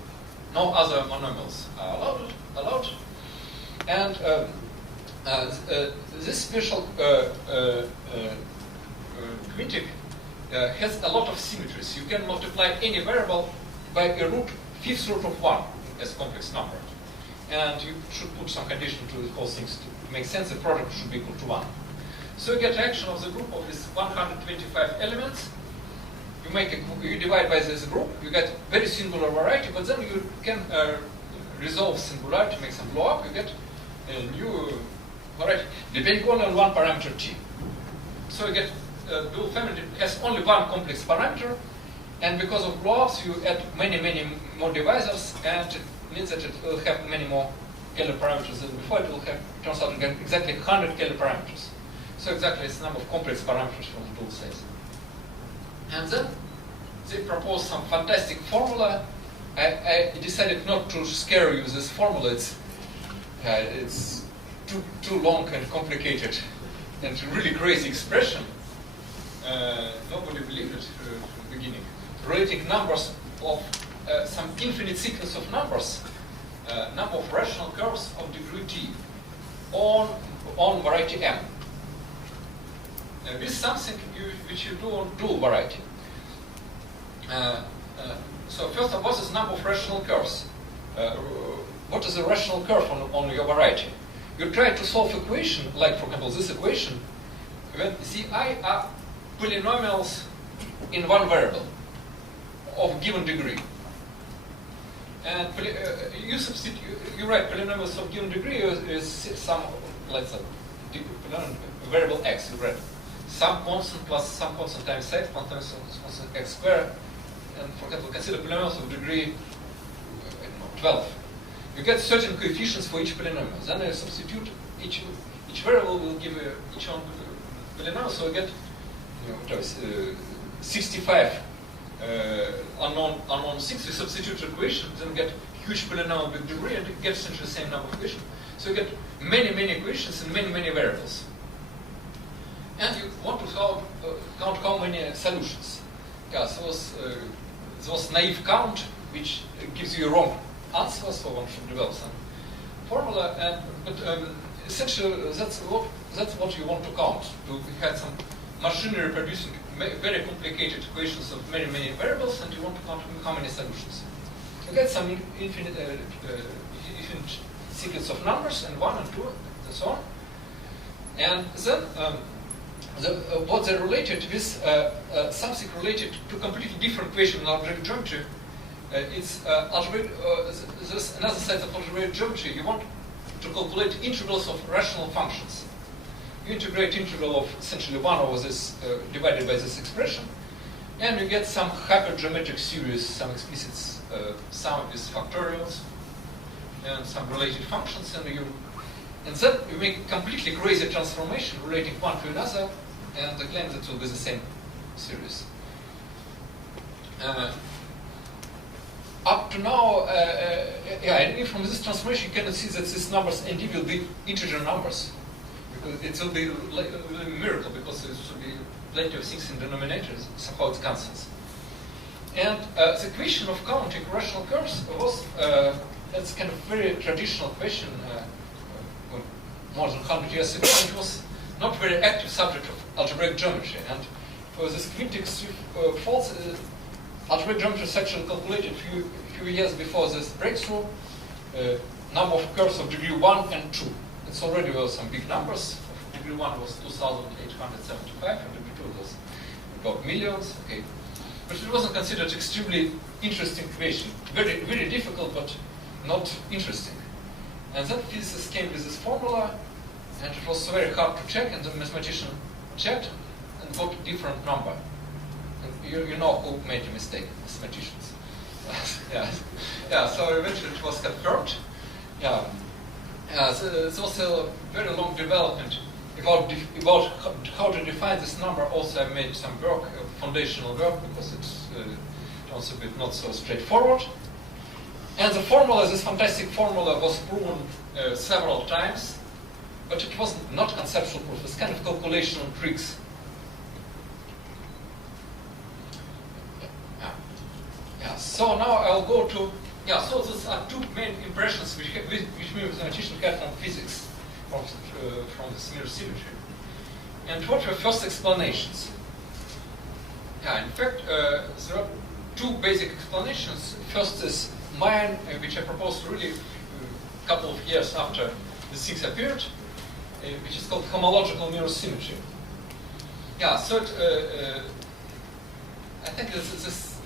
No other monomials are allowed. And this special quintic has a lot of symmetries. You can multiply any variable by a root, 5th root of 1 as complex number. And you should put some condition to all things to make sense. The product should be equal to 1. So you get action of the group of these 125 elements. You divide by this group, you get very singular variety, but then you can resolve singularity, make some blow up, you get a new variety, depending only on one parameter t. So you get dual family has only one complex parameter, and because of blow-ups, you add many more divisors, and it means that it will have many more Keller parameters than before. It will have, turns out to get exactly 100 Keller parameters. So exactly it's the number of complex parameters from the dual space. And then they propose some fantastic formula. I decided not to scare you with this formula. It's too long and complicated and really crazy expression. Nobody believed it from the beginning. Relating numbers of some infinite sequence of numbers, number of rational curves of degree t on variety m. This is something which you do on dual variety. So first of all, what is number of rational curves? What is a rational curve on your variety? You try to solve equation, like for example this equation, when Zi are polynomials in one variable of given degree. And you write polynomials of given degree is some, let's say, variable x. You write some constant plus some constant times x plus constant x squared. And for example, consider polynomials of degree 12. You get certain coefficients for each polynomial. Then I substitute each variable will give each one polynomial. So you get 65 unknown 6. You substitute the equation, then you get huge polynomial with degree, and you get essentially the same number of equations. So you get many equations and many variables. And you want to count how many solutions. Yeah, so those naive count, which gives you a wrong answer, so one should develop some formula. But essentially, that's what you want to count. You have some machinery producing very complicated equations of many variables, and you want to count how many solutions. You get some infinite sequence of numbers, and 1 and 2, and so on. And then what they're related with something related to completely different equation in algebraic geometry. It's there's another side of algebraic geometry. You want to calculate integrals of rational functions. You integrate integral of essentially 1 over this divided by this expression, and you get some hypergeometric series, some explicit sum with factorials, and some related functions, and then you make a completely crazy transformation relating one to another, and claim that it will be the same series. Up to now, and from this transformation, you cannot see that these numbers indeed will be integer numbers. Because it will be like a miracle, because there should be plenty of things in denominators, somehow it's constants. And the question of counting rational curves was that's kind of very traditional question more than 100 years ago, and it was not very active subject of algebraic geometry. And for this quintic faults, algebraic geometry is actually calculated a few years before this breakthrough, number of curves of degree 1 and 2. It's already were some big numbers. Degree 1 was 2,875, and degree 2 was about millions. Okay, but it wasn't considered extremely interesting equation. Very difficult, but not interesting. And then physicists came with this formula, and it was very hard to check. And the mathematician checked and got a different number. And you know who made a mistake? Mathematicians. Yeah. So eventually it was confirmed. Yeah. So it's also a very long development about how to define this number. Also, I made some work, foundational work, because it's also a bit not so straightforward. And the formula, this fantastic formula, was proven several times, but it was not conceptual proof. It's kind of calculation tricks. Yeah. So now I'll go to. Yeah, so these are two main impressions which me mathematician had from physics, from this mirror symmetry. And what were first explanations? Yeah, in fact, there are two basic explanations. First is mine, which I proposed really a couple of years after the things appeared. which is called homological mirror symmetry. Yeah, so I think this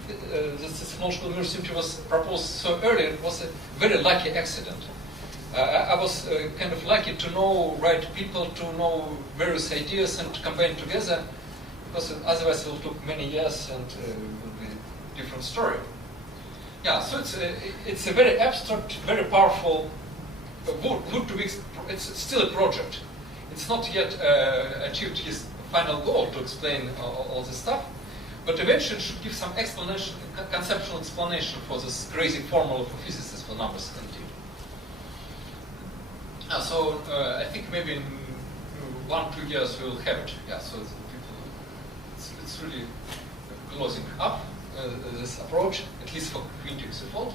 homological mirror symmetry was proposed so early. It was a very lucky accident. I was kind of lucky to know right people, to know various ideas and to combine together, because otherwise it will take many years and will be a different story. Yeah, so it's a very abstract, very powerful it's still a project. It's not yet achieved his final goal to explain all this stuff, but eventually it should give some explanation, conceptual explanation for this crazy formula for physicists for numbers and t. So I think maybe in 1-2 years we will have it. Yeah, so it's really closing up this approach, at least for quintic default.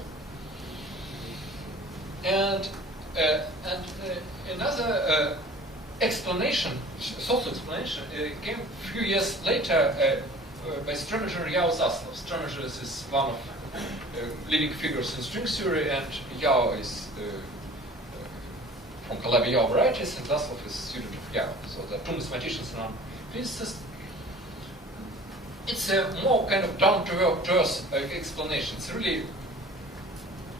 And another explanation, social explanation, came a few years later by Strominger and Yao Zaslav. Strominger is one of leading figures in string theory, and Yao is from Calabi-Yau varieties, and Zaslav is student of Yao. So the two mathematicians and one physicist. It's a more kind of down-to-earth explanation. It's really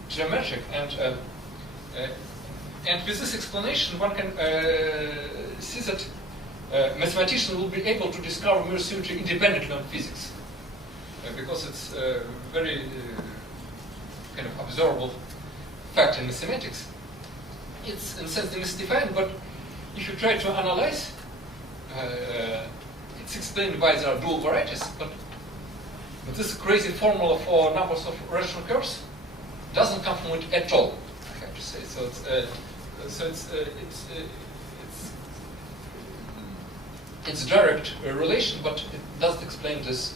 geometric, and with this explanation, one can see that mathematicians will be able to discover mirror symmetry independently of physics, because it's a very kind of observable fact in mathematics. It's in a sense demystified, but if you try to analyze, it's explained why there are dual varieties. But this crazy formula for numbers of rational curves doesn't come from it at all, I have to say. So it's direct relation, but it doesn't explain this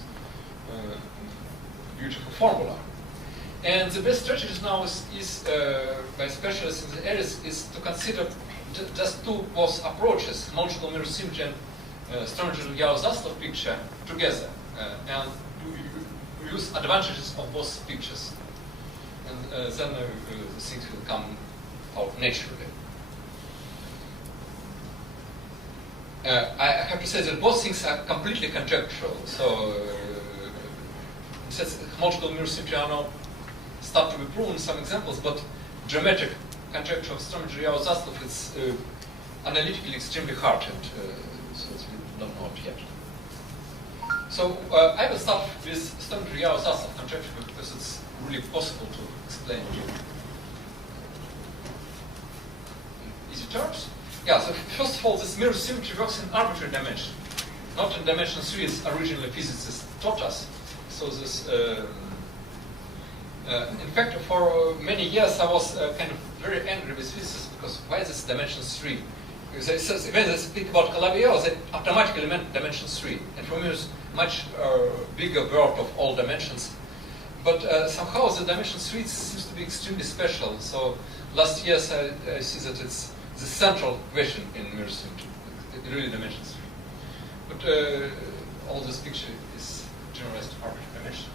beautiful formula. And the best strategy now is by specialists in the areas is to consider just two both approaches, homological mirror symmetry and Strominger-Yau-Zaslav picture together, and use advantages of both pictures, and then things will come out naturally. I have to say that both things are completely conjectural. So, since homological mirror symmetry are now start to be proven in some examples, but geometric conjecture of Strominger-Yau-Zaslav is analytically extremely hard, and so we don't know it yet. So I will start with Strominger-Yau-Zaslav conjecture because it's really possible to explain it in easy terms. Yeah, so first of all, this mirror symmetry works in arbitrary dimension, not in dimension 3 as originally physicists taught us. So this, in fact, for many years I was kind of very angry with physicists because why is this dimension 3? Because when they speak about Calabi-Yau, they automatically meant dimension 3. And for me, it's much bigger world of all dimensions. But somehow the dimension 3 seems to be extremely special. So last year I see that it's the central question in mirror symmetry, really dimension 3. But all this picture is generalized arbitrary dimension.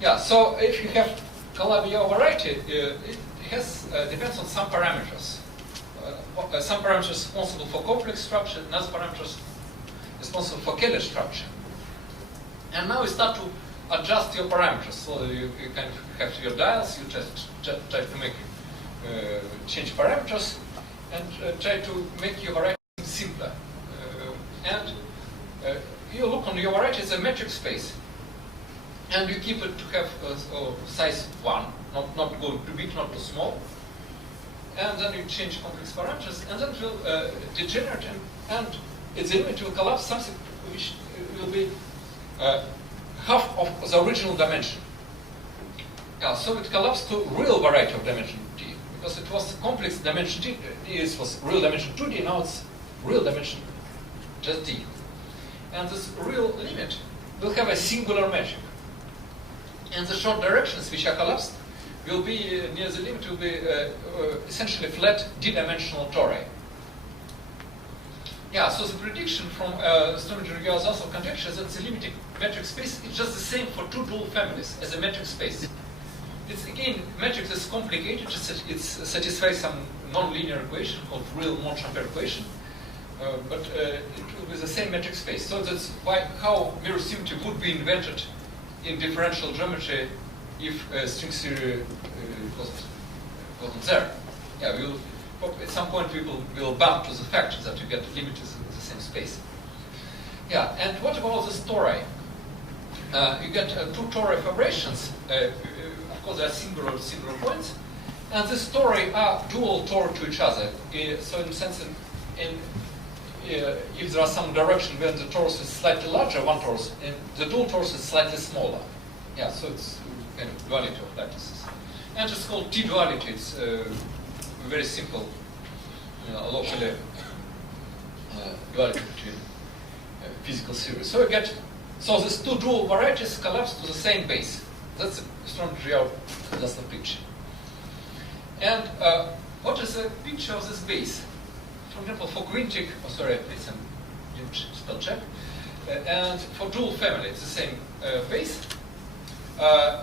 Yeah, so if you have Calabi-Yau variety, it has depends on some parameters. Some parameters responsible for complex structure, and other parameters responsible for Keller structure. And now you start to adjust your parameters. So you kind of have your dials, you just try to make change parameters and try to make your variety simpler. And you look on your variety as a metric space. And you keep it to have size 1, not go too big, not too small. And then you change complex parameters, and then it will degenerate, and its limit will collapse something which will be half of the original dimension. Yeah, so it collapsed to real variety of dimension d, because it was complex dimension d. It was real dimension 2d, now it's real dimension just d. And this real limit will have a singular magic. And the short directions which are collapsed will be near the limit will be essentially flat d-dimensional tori. Yeah, so the prediction from Strominger-Yau-Zaslav conjecture is that the limiting metric space is just the same for two dual families as a metric space. It's again, metric is complicated, it satisfies some non-linear equation called real Monchampère equation. but it will be the same metric space. So that's how mirror symmetry would be invented in differential geometry if string theory wasn't there. Yeah, at some point we will bump to the fact that you get limited in the same space. Yeah, and what about the tori? You get two tori vibrations. Of course, they are singular points, and the tori are dual tori to each other. So, in a sense, if there are some direction when the torus is slightly larger, one torus, and the dual torus is slightly smaller. Yeah, so it's kind of duality of lattices. And it's called T-duality. It's very simple, locally duality between physical series. So you get, these two dual varieties collapse to the same base. That's a strong real Lassner picture. And what is the picture of this base? For example, for quintic, it's a spell check, and for dual family, it's the same base.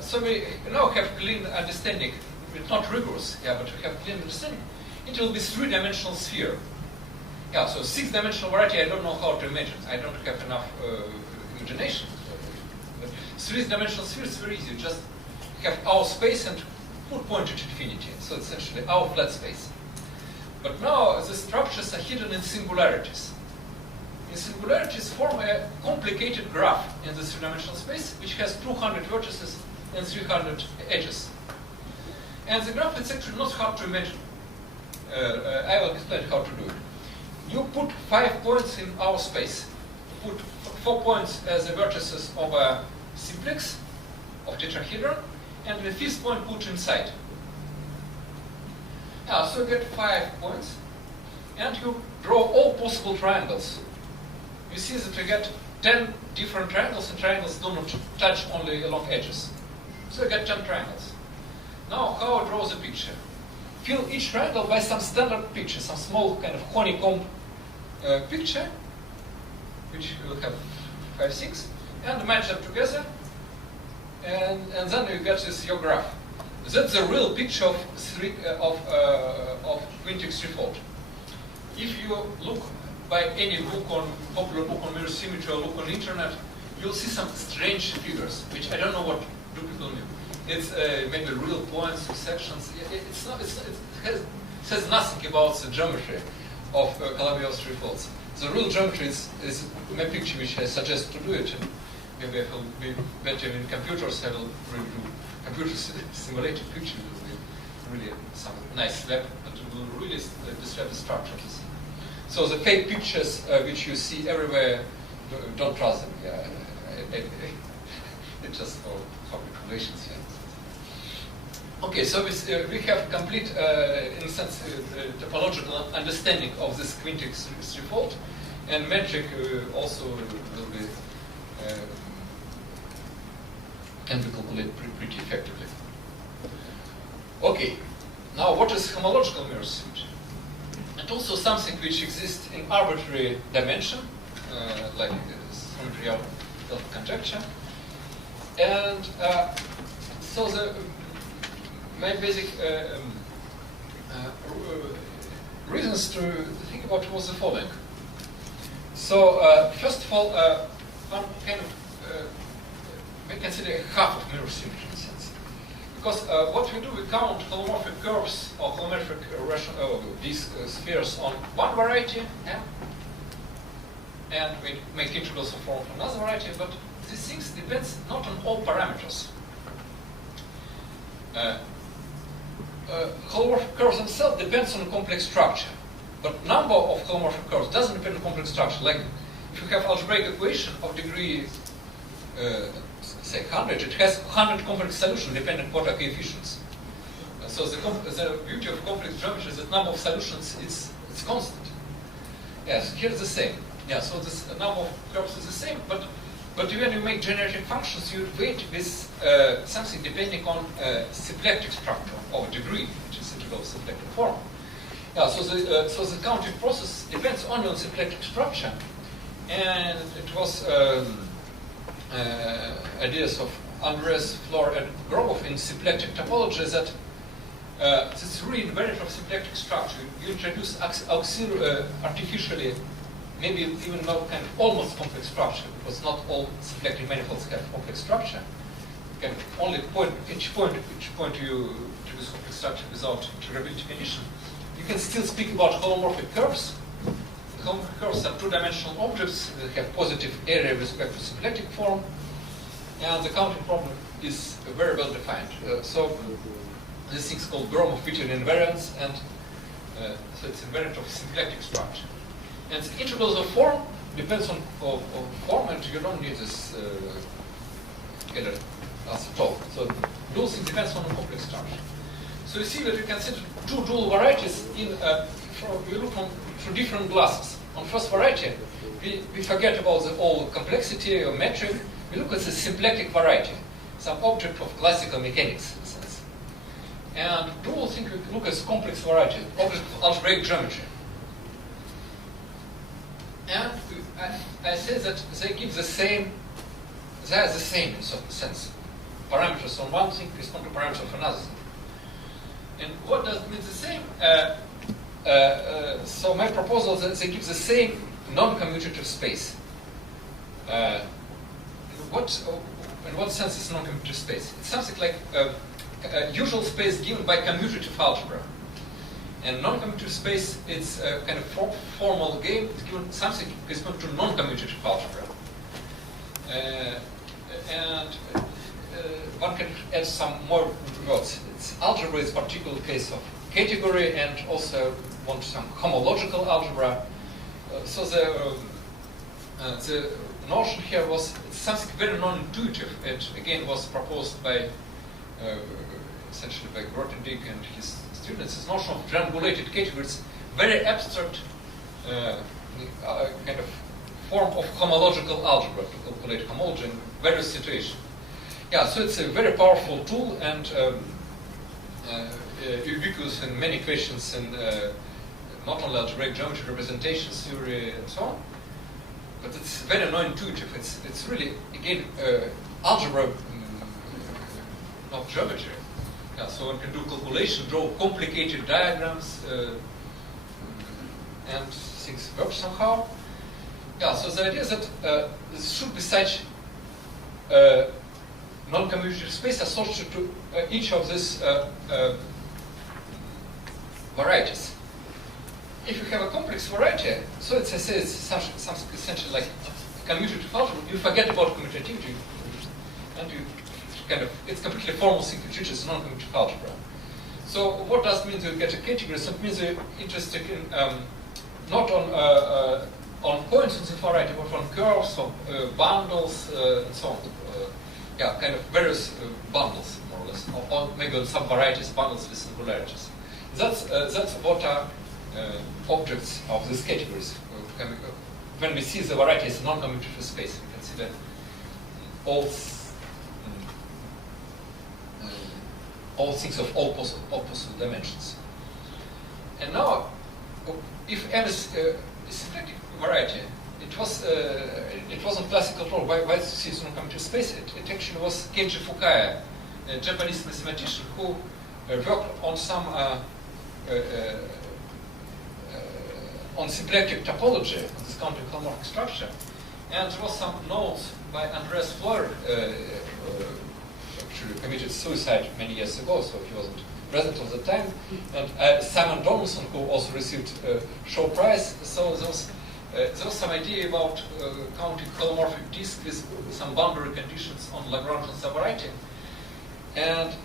So we now have clean understanding. It's not rigorous, but we have clean understanding. It will be three-dimensional sphere. Yeah, so six-dimensional variety, I don't know how to imagine. I don't have enough imagination. But three-dimensional sphere is very easy. Just have our space and put pointer to infinity. So it's essentially our flat space. But now the structures are hidden in singularities. In singularities form a complicated graph in the three-dimensional space, which has 200 vertices and 300 edges. And the graph is actually not hard to imagine. I will explain how to do it. You put 5 points in our space. Put 4 points as the vertices of a simplex of tetrahedron, and the 5th point put inside. So you get 5 points, and you draw all possible triangles. You see that you get 10 different triangles, and triangles do not touch only along edges. So you get 10 triangles. Now, how I draw the picture? Fill each triangle by some standard picture, some small kind of honeycomb picture, which will have 5 things, and match them together, and then you get this your graph. That's the real picture of quintic threefold. If you look by any book popular book on mirror symmetry or look on the internet, you'll see some strange figures, which I don't know what do people mean. It's maybe real points or sections. It says nothing about the geometry of Calabi-Yau threefolds. The real geometry is my picture, which I suggest to do it. And maybe it will be better in computers. I will review computer simulated picture. It will be really some nice web, but it will really describe the structure. So the fake pictures which you see everywhere, don't trust them. Yeah, it's just for calculations. Yeah. Okay, so we have complete, in a sense, topological understanding of this quintic threefold, and metric also will be can be calculated pretty effectively. Okay, now what is homological mirror symmetry? And also something which exists in arbitrary dimension, like symmetry of conjecture, and so the my basic reasons to think about was the following. So, first of all, one kind of we consider half of mirror symmetry in a sense. Because what we do, we count holomorphic curves or holomorphic these spheres on one variety, and we make integrals of form for another variety, but these things depends not on all parameters. Holomorphic curves themselves depends on a complex structure, but number of holomorphic curves doesn't depend on complex structure. Like if you have algebraic equation of degree, say 100, it has 100 complex solutions depending on what are coefficients. So the beauty of complex geometry is that number of solutions it's constant. Yes, here's the same. Yeah, so this number of curves is the same, but when you make generating functions, you weight with something depending on symplectic structure of a degree, which is integral of symplectic form. Yeah, so the counting process depends only on symplectic structure, and it was ideas of Andres, Flor, and Grobov in symplectic topology that this re-invariant of symplectic structure, you introduce artificially maybe even no kind of almost complex structure, because not all symplectic manifolds have complex structure. You can only point each point you to this complex structure without integrability condition. You can still speak about holomorphic curves. Holomorphic curves are two-dimensional objects that have positive area with respect to symplectic form, and the counting problem is very well defined. So this thing is called Gromov-Witten invariance, and so it's invariant of symplectic structure. And the integrals of form depends on form, and you don't need this scalar class at all. So dual thing depends on the complex structure. So you see that we consider two dual varieties in we look through different glasses. On first variety, we forget about the all complexity or metric. We look at the symplectic variety, some object of classical mechanics in a sense. And dual thing we look at the complex variety, object of algebraic geometry. And I say that they give the same, they are the same in certain sense. Parameters on one thing correspond to parameters of another thing. And what does it mean the same? So my proposal is that they give the same non-commutative space. In what sense is non-commutative space? It's something like a usual space given by commutative algebra. And non-commutative space, it's a kind of formal game. It's given something corresponding to non-commutative algebra. One can add some more words. Algebra is a particular case of category, and also want some homological algebra. So the notion here was something very non-intuitive. It again was proposed by essentially by Grothendieck and his students. This notion of triangulated categories, very abstract kind of form of homological algebra to calculate homology in various situations. Yeah, so it's a very powerful tool and ubiquitous in many questions in not only algebraic geometry, representations, theory, and so on, but it's very non-intuitive. It's really, again, algebra, not geometry. Yeah, so one can do calculation, draw complicated diagrams, and things work somehow. Yeah, so the idea is that this should be such non-commutative space associated to each of these varieties. If you have a complex variety, so it's something essentially like commutative algebra, you forget about commutativity, and you kind of, it's completely formal thing, which is non-commutative algebra. So what does it mean to get a category? So it means you're interested in not on points in the variety, but on curves, on bundles, and so on. Yeah, kind of various bundles, more or less, or maybe on some varieties, bundles with singularities. That's what are objects of these categories. When we see the variety as non-commutative space, we can see that all things of all possible dimensions. And now, if M is a symplectic variety, it wasn't classical at all. Why is it non-commutative space? It actually was Kenji Fukaya, a Japanese mathematician who worked on some on symplectic topology, on this counting holomorphic structure, and there was some notes by Andreas Floer, actually committed suicide many years ago, so he wasn't present at the time, and Simon Donaldson, who also received a Shaw Prize. So there was some idea about counting holomorphic disk with some boundary conditions on Lagrangian subvariety, and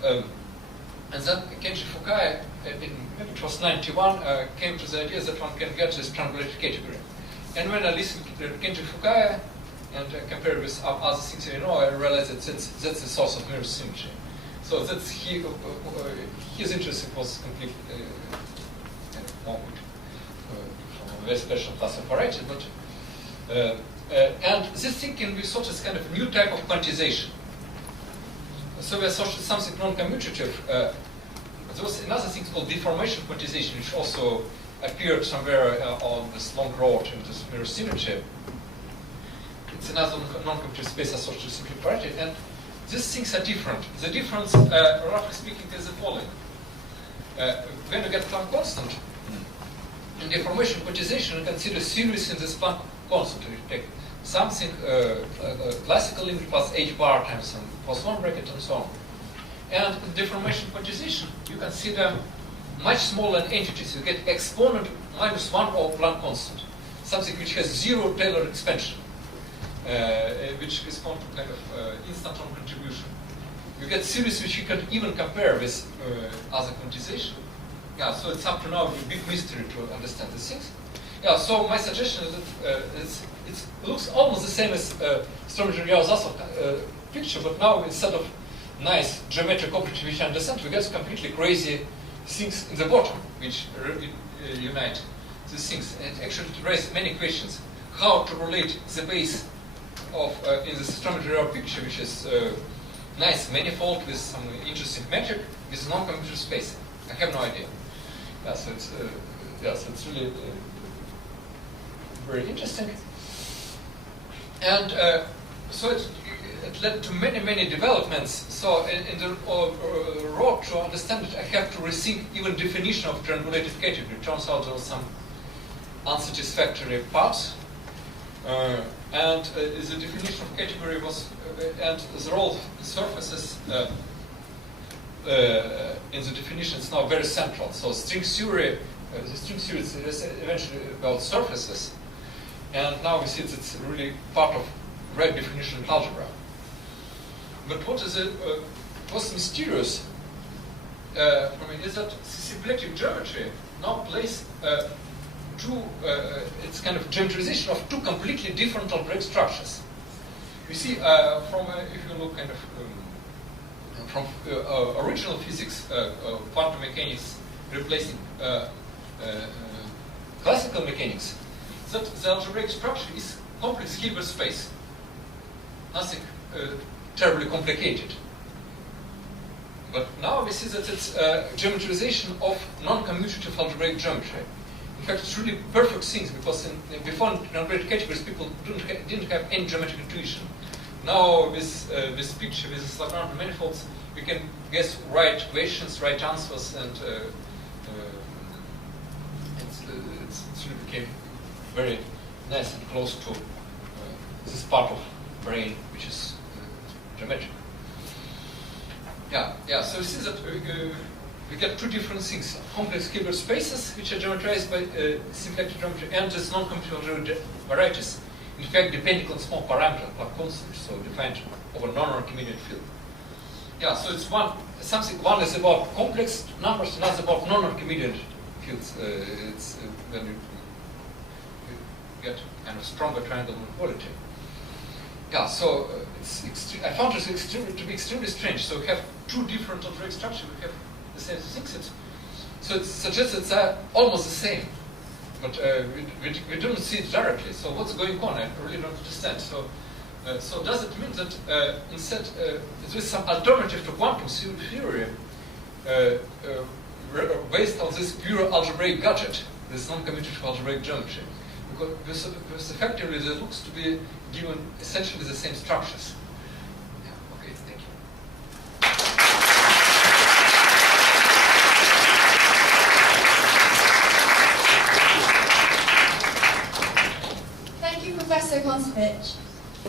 then Kenji Fukaya, maybe it was 91, came to the idea that one can get this triangulated category. And when I listened to Kenji Fukaya and compared with other things I know, I realized that that's the source of mirror symmetry. So that's his interest was completely from a very special class of variety, but and this thing can be thought as kind of new type of quantization. So we associate something non-commutative. There was another thing called deformation quantization, which also appeared somewhere on this long road in this mirror symmetry. It's another non-commutative space associated with symplectic variety, and these things are different. The difference, roughly speaking, is the following. When you get Planck constant, In deformation quantization, you consider series in this Planck constant. You take something classical limit plus h bar times some plus 1 bracket and so on. And in deformation quantization, you consider much smaller entities. You get exponent minus 1 of Planck constant, something which has 0 Taylor expansion, which corresponds to kind of instanton contribution. You get series which you can even compare with other quantization. Yeah, so it's up to now a big mystery to understand these things. Yeah, so my suggestion is that it looks almost the same as Strominger-Yau-Zasov picture, but now instead of nice geometric operator which I understand, we get completely crazy things in the bottom which unite these things. And it actually raises many questions. How to relate the base of in the Strominger-Yau picture, which is nice manifold with some interesting metric, with non-commuter space. I have no idea. Yeah, so it's really very interesting. And so it led to many developments. So in the road to understand it, I have to rethink even definition of triangulated category. It turns out there was some unsatisfactory parts. And the definition of category was, and the role of surfaces in the definition is now very central. So string theory, the string theory is eventually about surfaces, and now we see that it's really part of right definition in algebra. But what is what's mysterious for me is that symplectic geometry now plays it's kind of geometrization of two completely different algebraic structures. You see, if you look kind of from original physics, quantum mechanics replacing classical mechanics, that the algebraic structure is complex Hilbert space. Nothing terribly complicated. But now we see that it's geometrization of non-commutative algebraic geometry. In fact, it's really perfect things because before in algebraic categories, people didn't have any geometric intuition. Now, with this picture, with this Lagrange manifolds, we can guess right equations, right answers, and it really became very nice and close to this part of brain, which is geometric. Yeah. So you see that we get two different things: complex Hilbert spaces, which are geometrized by symplectic geometry, and just non-commutative varieties. In fact, depending on small parameter, like constants, so defined over non-Archimedean field. Yeah, so it's one is about complex numbers, another about non-Archimedean fields. It's when you get kind of stronger triangle inequality. Yeah, so I found it to be extremely strange. So we have two different algebraic structures. We have the same things. So it suggests it's almost the same. But we don't see it directly. So what's going on? I really don't understand. So does it mean that instead there is some alternative to quantum theory based on this pure algebraic gadget, this non-commutative algebraic geometry? Because effectively there looks to be given essentially the same structures. Yeah. Okay. Thank you. Professor Kontsevich.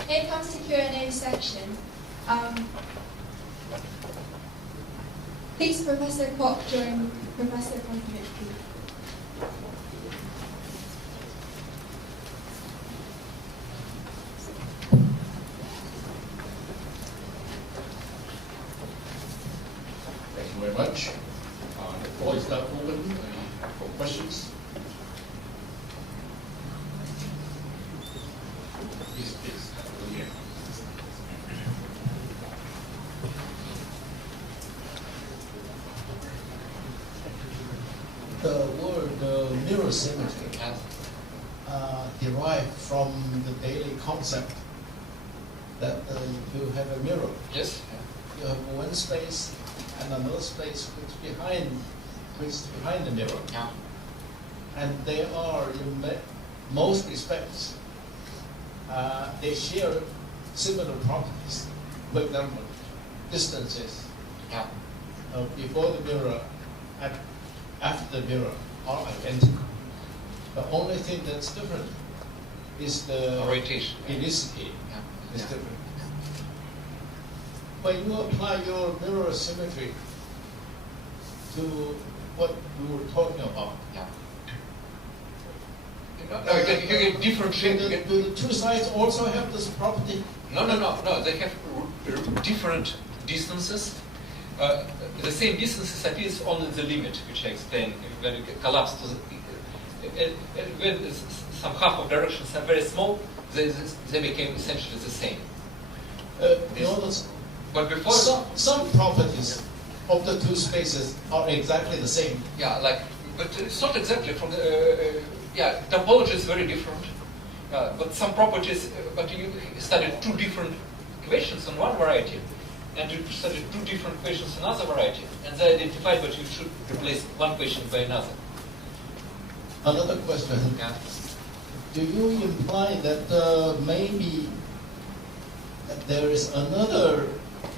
Here comes the Q&A section. Please, Professor Koch, join Professor Kontsevich, please. Thank you very much. The floor is now open for questions. The word mirror symmetry derived from the daily concept that you have a mirror. Yes. You have one space and another space which is behind the mirror. Yeah. And they are, in most respects, they share similar properties. For example, distances before the mirror and after the mirror are identical. The only thing that's different is the Orientation. helicity. Yeah. Is Yeah. different. When you apply your mirror symmetry to what we were talking about, Yeah. No, you get different shape. do the two sides also have this property? No. They have different distances. The same distances appears only the limit, which I explained when you collapse to the. When some half of directions are very small, they became essentially the same. But before some properties of the two spaces are exactly the same. yeah, but it's not exactly from the topology is very different. But some properties, but you studied two different equations in one variety, and you studied two different equations in another variety, and they identified that you should replace one equation by another. Another question. Yeah. Do you imply that maybe there is another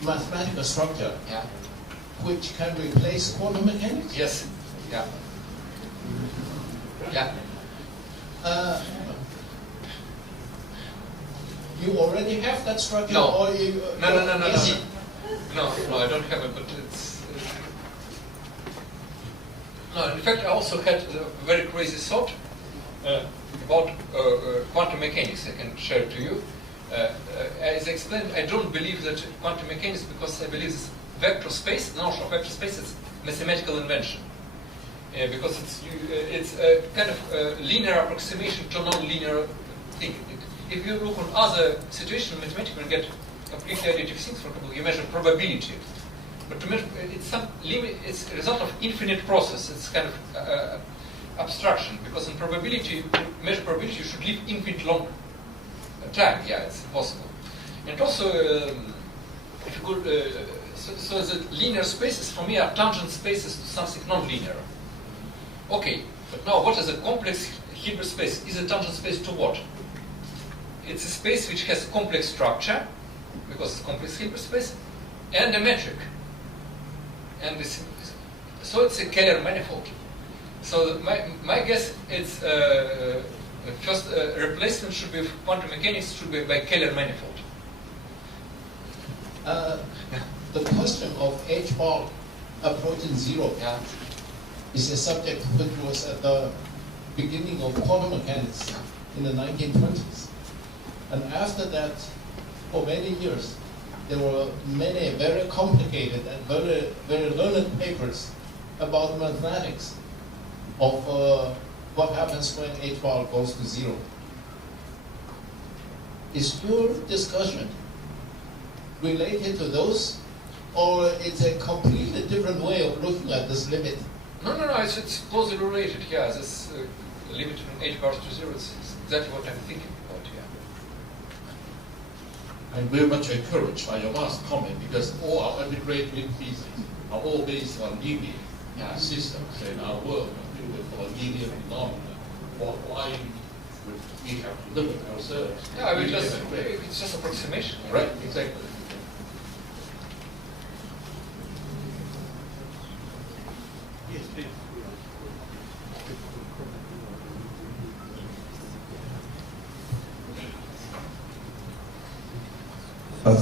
mathematical structure Yeah. which can replace quantum mechanics? Yes. Yeah. Yeah. You already have that structure, No. or you? No. Is it? No, I don't have it, but it's. No, in fact, I also had a very crazy thought about quantum mechanics. I can share it to you. As I explained, I don't believe that quantum mechanics, because I believe this vector space, the notion of vector space, is mathematical invention. Because it's a kind of linear approximation to non-linear thing. If you look on other situations in mathematics, you get completely additive things. For example, you measure probability. But to measure, it's some limit. It's a result of infinite process. It's kind of abstraction, because in probability, to measure probability, you should live infinite long time. Yeah, it's possible. And also, if you could, so the linear spaces for me are tangent spaces to something non-linear. Okay, but now what is a complex Hilbert space? Is a tangent space to what? It's a space which has complex structure, because it's complex Hilbert space, and a metric. And so it's a Keller manifold. So my guess is first replacement should be quantum mechanics should be by Keller manifold. The question of H-bar approaching zero is a subject which was at the beginning of quantum mechanics in the 1920s. And after that, for many years, there were many very complicated and very learned papers about mathematics of what happens when H-bar goes to zero. Is your discussion related to those, or it's a completely different way of looking at this limit? No, it's closely related. Yeah, this limit from H-bar to zero is exactly what I'm thinking about. Yeah. I'm very much encouraged by your last comment, because all our undergraduate theses are all based on linear systems, and our work is built on linear phenomena. Why would we have to limit ourselves? Yeah, it's just approximation. Right, exactly. Yes, please.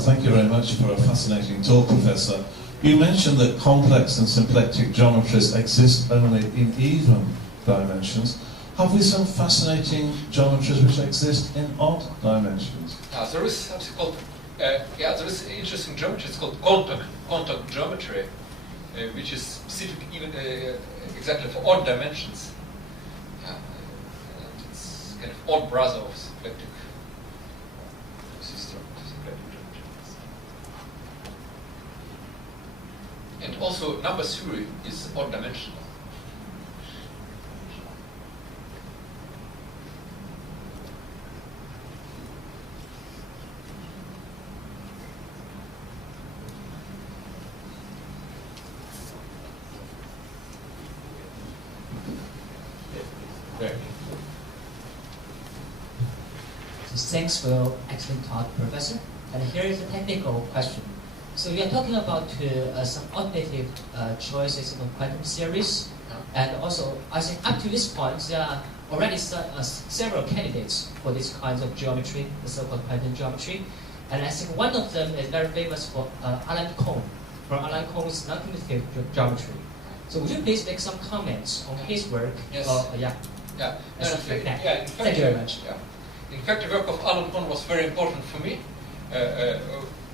Thank you very much for a fascinating talk, Professor. You mentioned that complex and symplectic geometries exist only in even dimensions. Have we some fascinating geometries which exist in odd dimensions? There is something called, there is interesting geometry. It's called contact geometry, which is specific even exactly for odd dimensions. And it's kind of odd brother of symplectic system. And also, number theory is odd dimensional. Thanks for your excellent talk, Professor. And here is a technical question. So you are talking about some alternative choices in the quantum series, and also I think up to this point there are already several candidates for this kind of geometry, the so-called pattern geometry. And I think one of them is very famous for Alan Cohn, for Alan Cohn's non-commutative geometry. So would you please make some comments on his work? Yes. Yeah. Yeah. As And, something like that. yeah, in fact, Thank you very much. Yeah. In fact, the work of Alan Cohn was very important for me.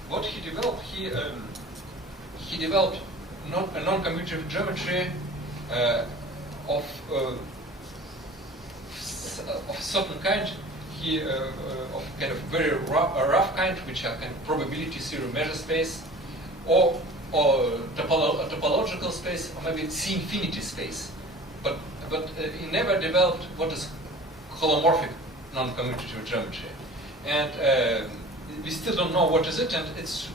What he developed, he developed a non-commutative geometry of certain kind. Of kind of very rough kind, which are kind of probability zero measure space, or topological space, or maybe C-infinity space. But he never developed what is holomorphic non-commutative geometry, and we still don't know what is it, and it's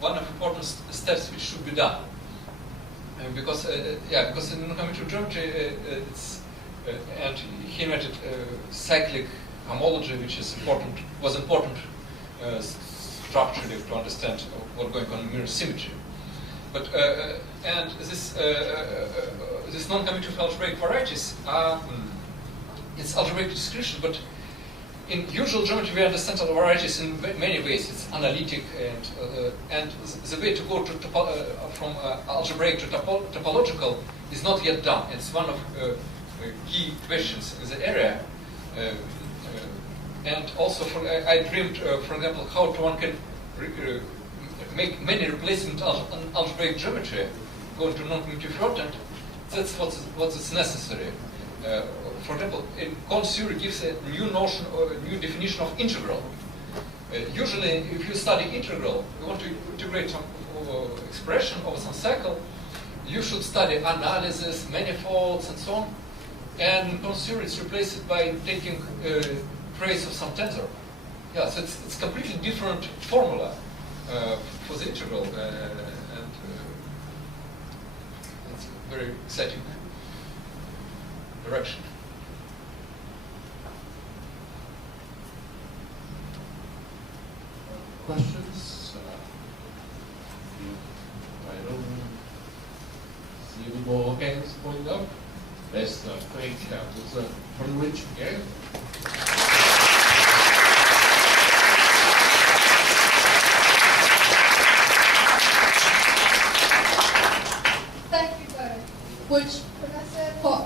one of the important steps which should be done. Because in non-commutative geometry, and he invented cyclic homology, which was important structurally to understand what's going on in mirror symmetry. But and this non-commutative algebraic varieties are it's algebraic discretion, but in usual geometry we understand varieties in many ways. It's analytic, and the way to go to from algebraic to topological is not yet done. It's one of key questions in the area. And also, I dreamed, for example, how one can make many replacement algebraic geometry go into non-commutative root, and that's what is necessary. For example, Cohn's theory gives a new notion or a new definition of integral. Usually, if you study integral, you want to integrate some expression over some cycle, you should study analysis, manifolds, and so on. And Cohn's theory is replaced by taking trace of some tensor. Yeah, so it's completely different formula for the integral, and it's a very exciting direction. Questions? I don't see any more hands going up. Let's thank Mr. Ulrich again. Thank you both. Would Professor Pop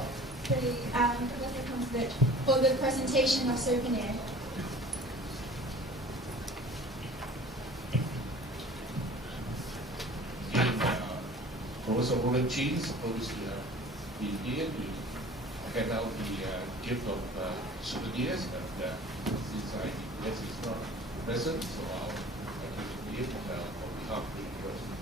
and Professor Konstovic for the presentation of souvenir? Professor Ulrich, supposed to be here to hand out the gift of souvenirs, but since I guess he's not present, so I'll give the gift on behalf of the university.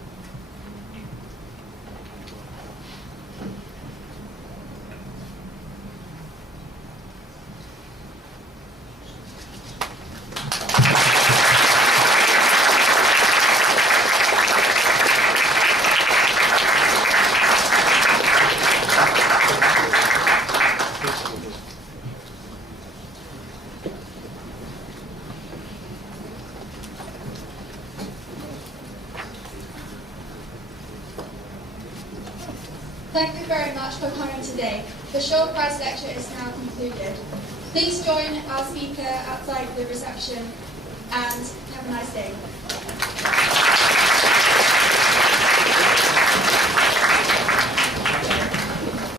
Thank you very much for coming today. The short prize lecture is now concluded. Please join our speaker outside the reception and have a nice day.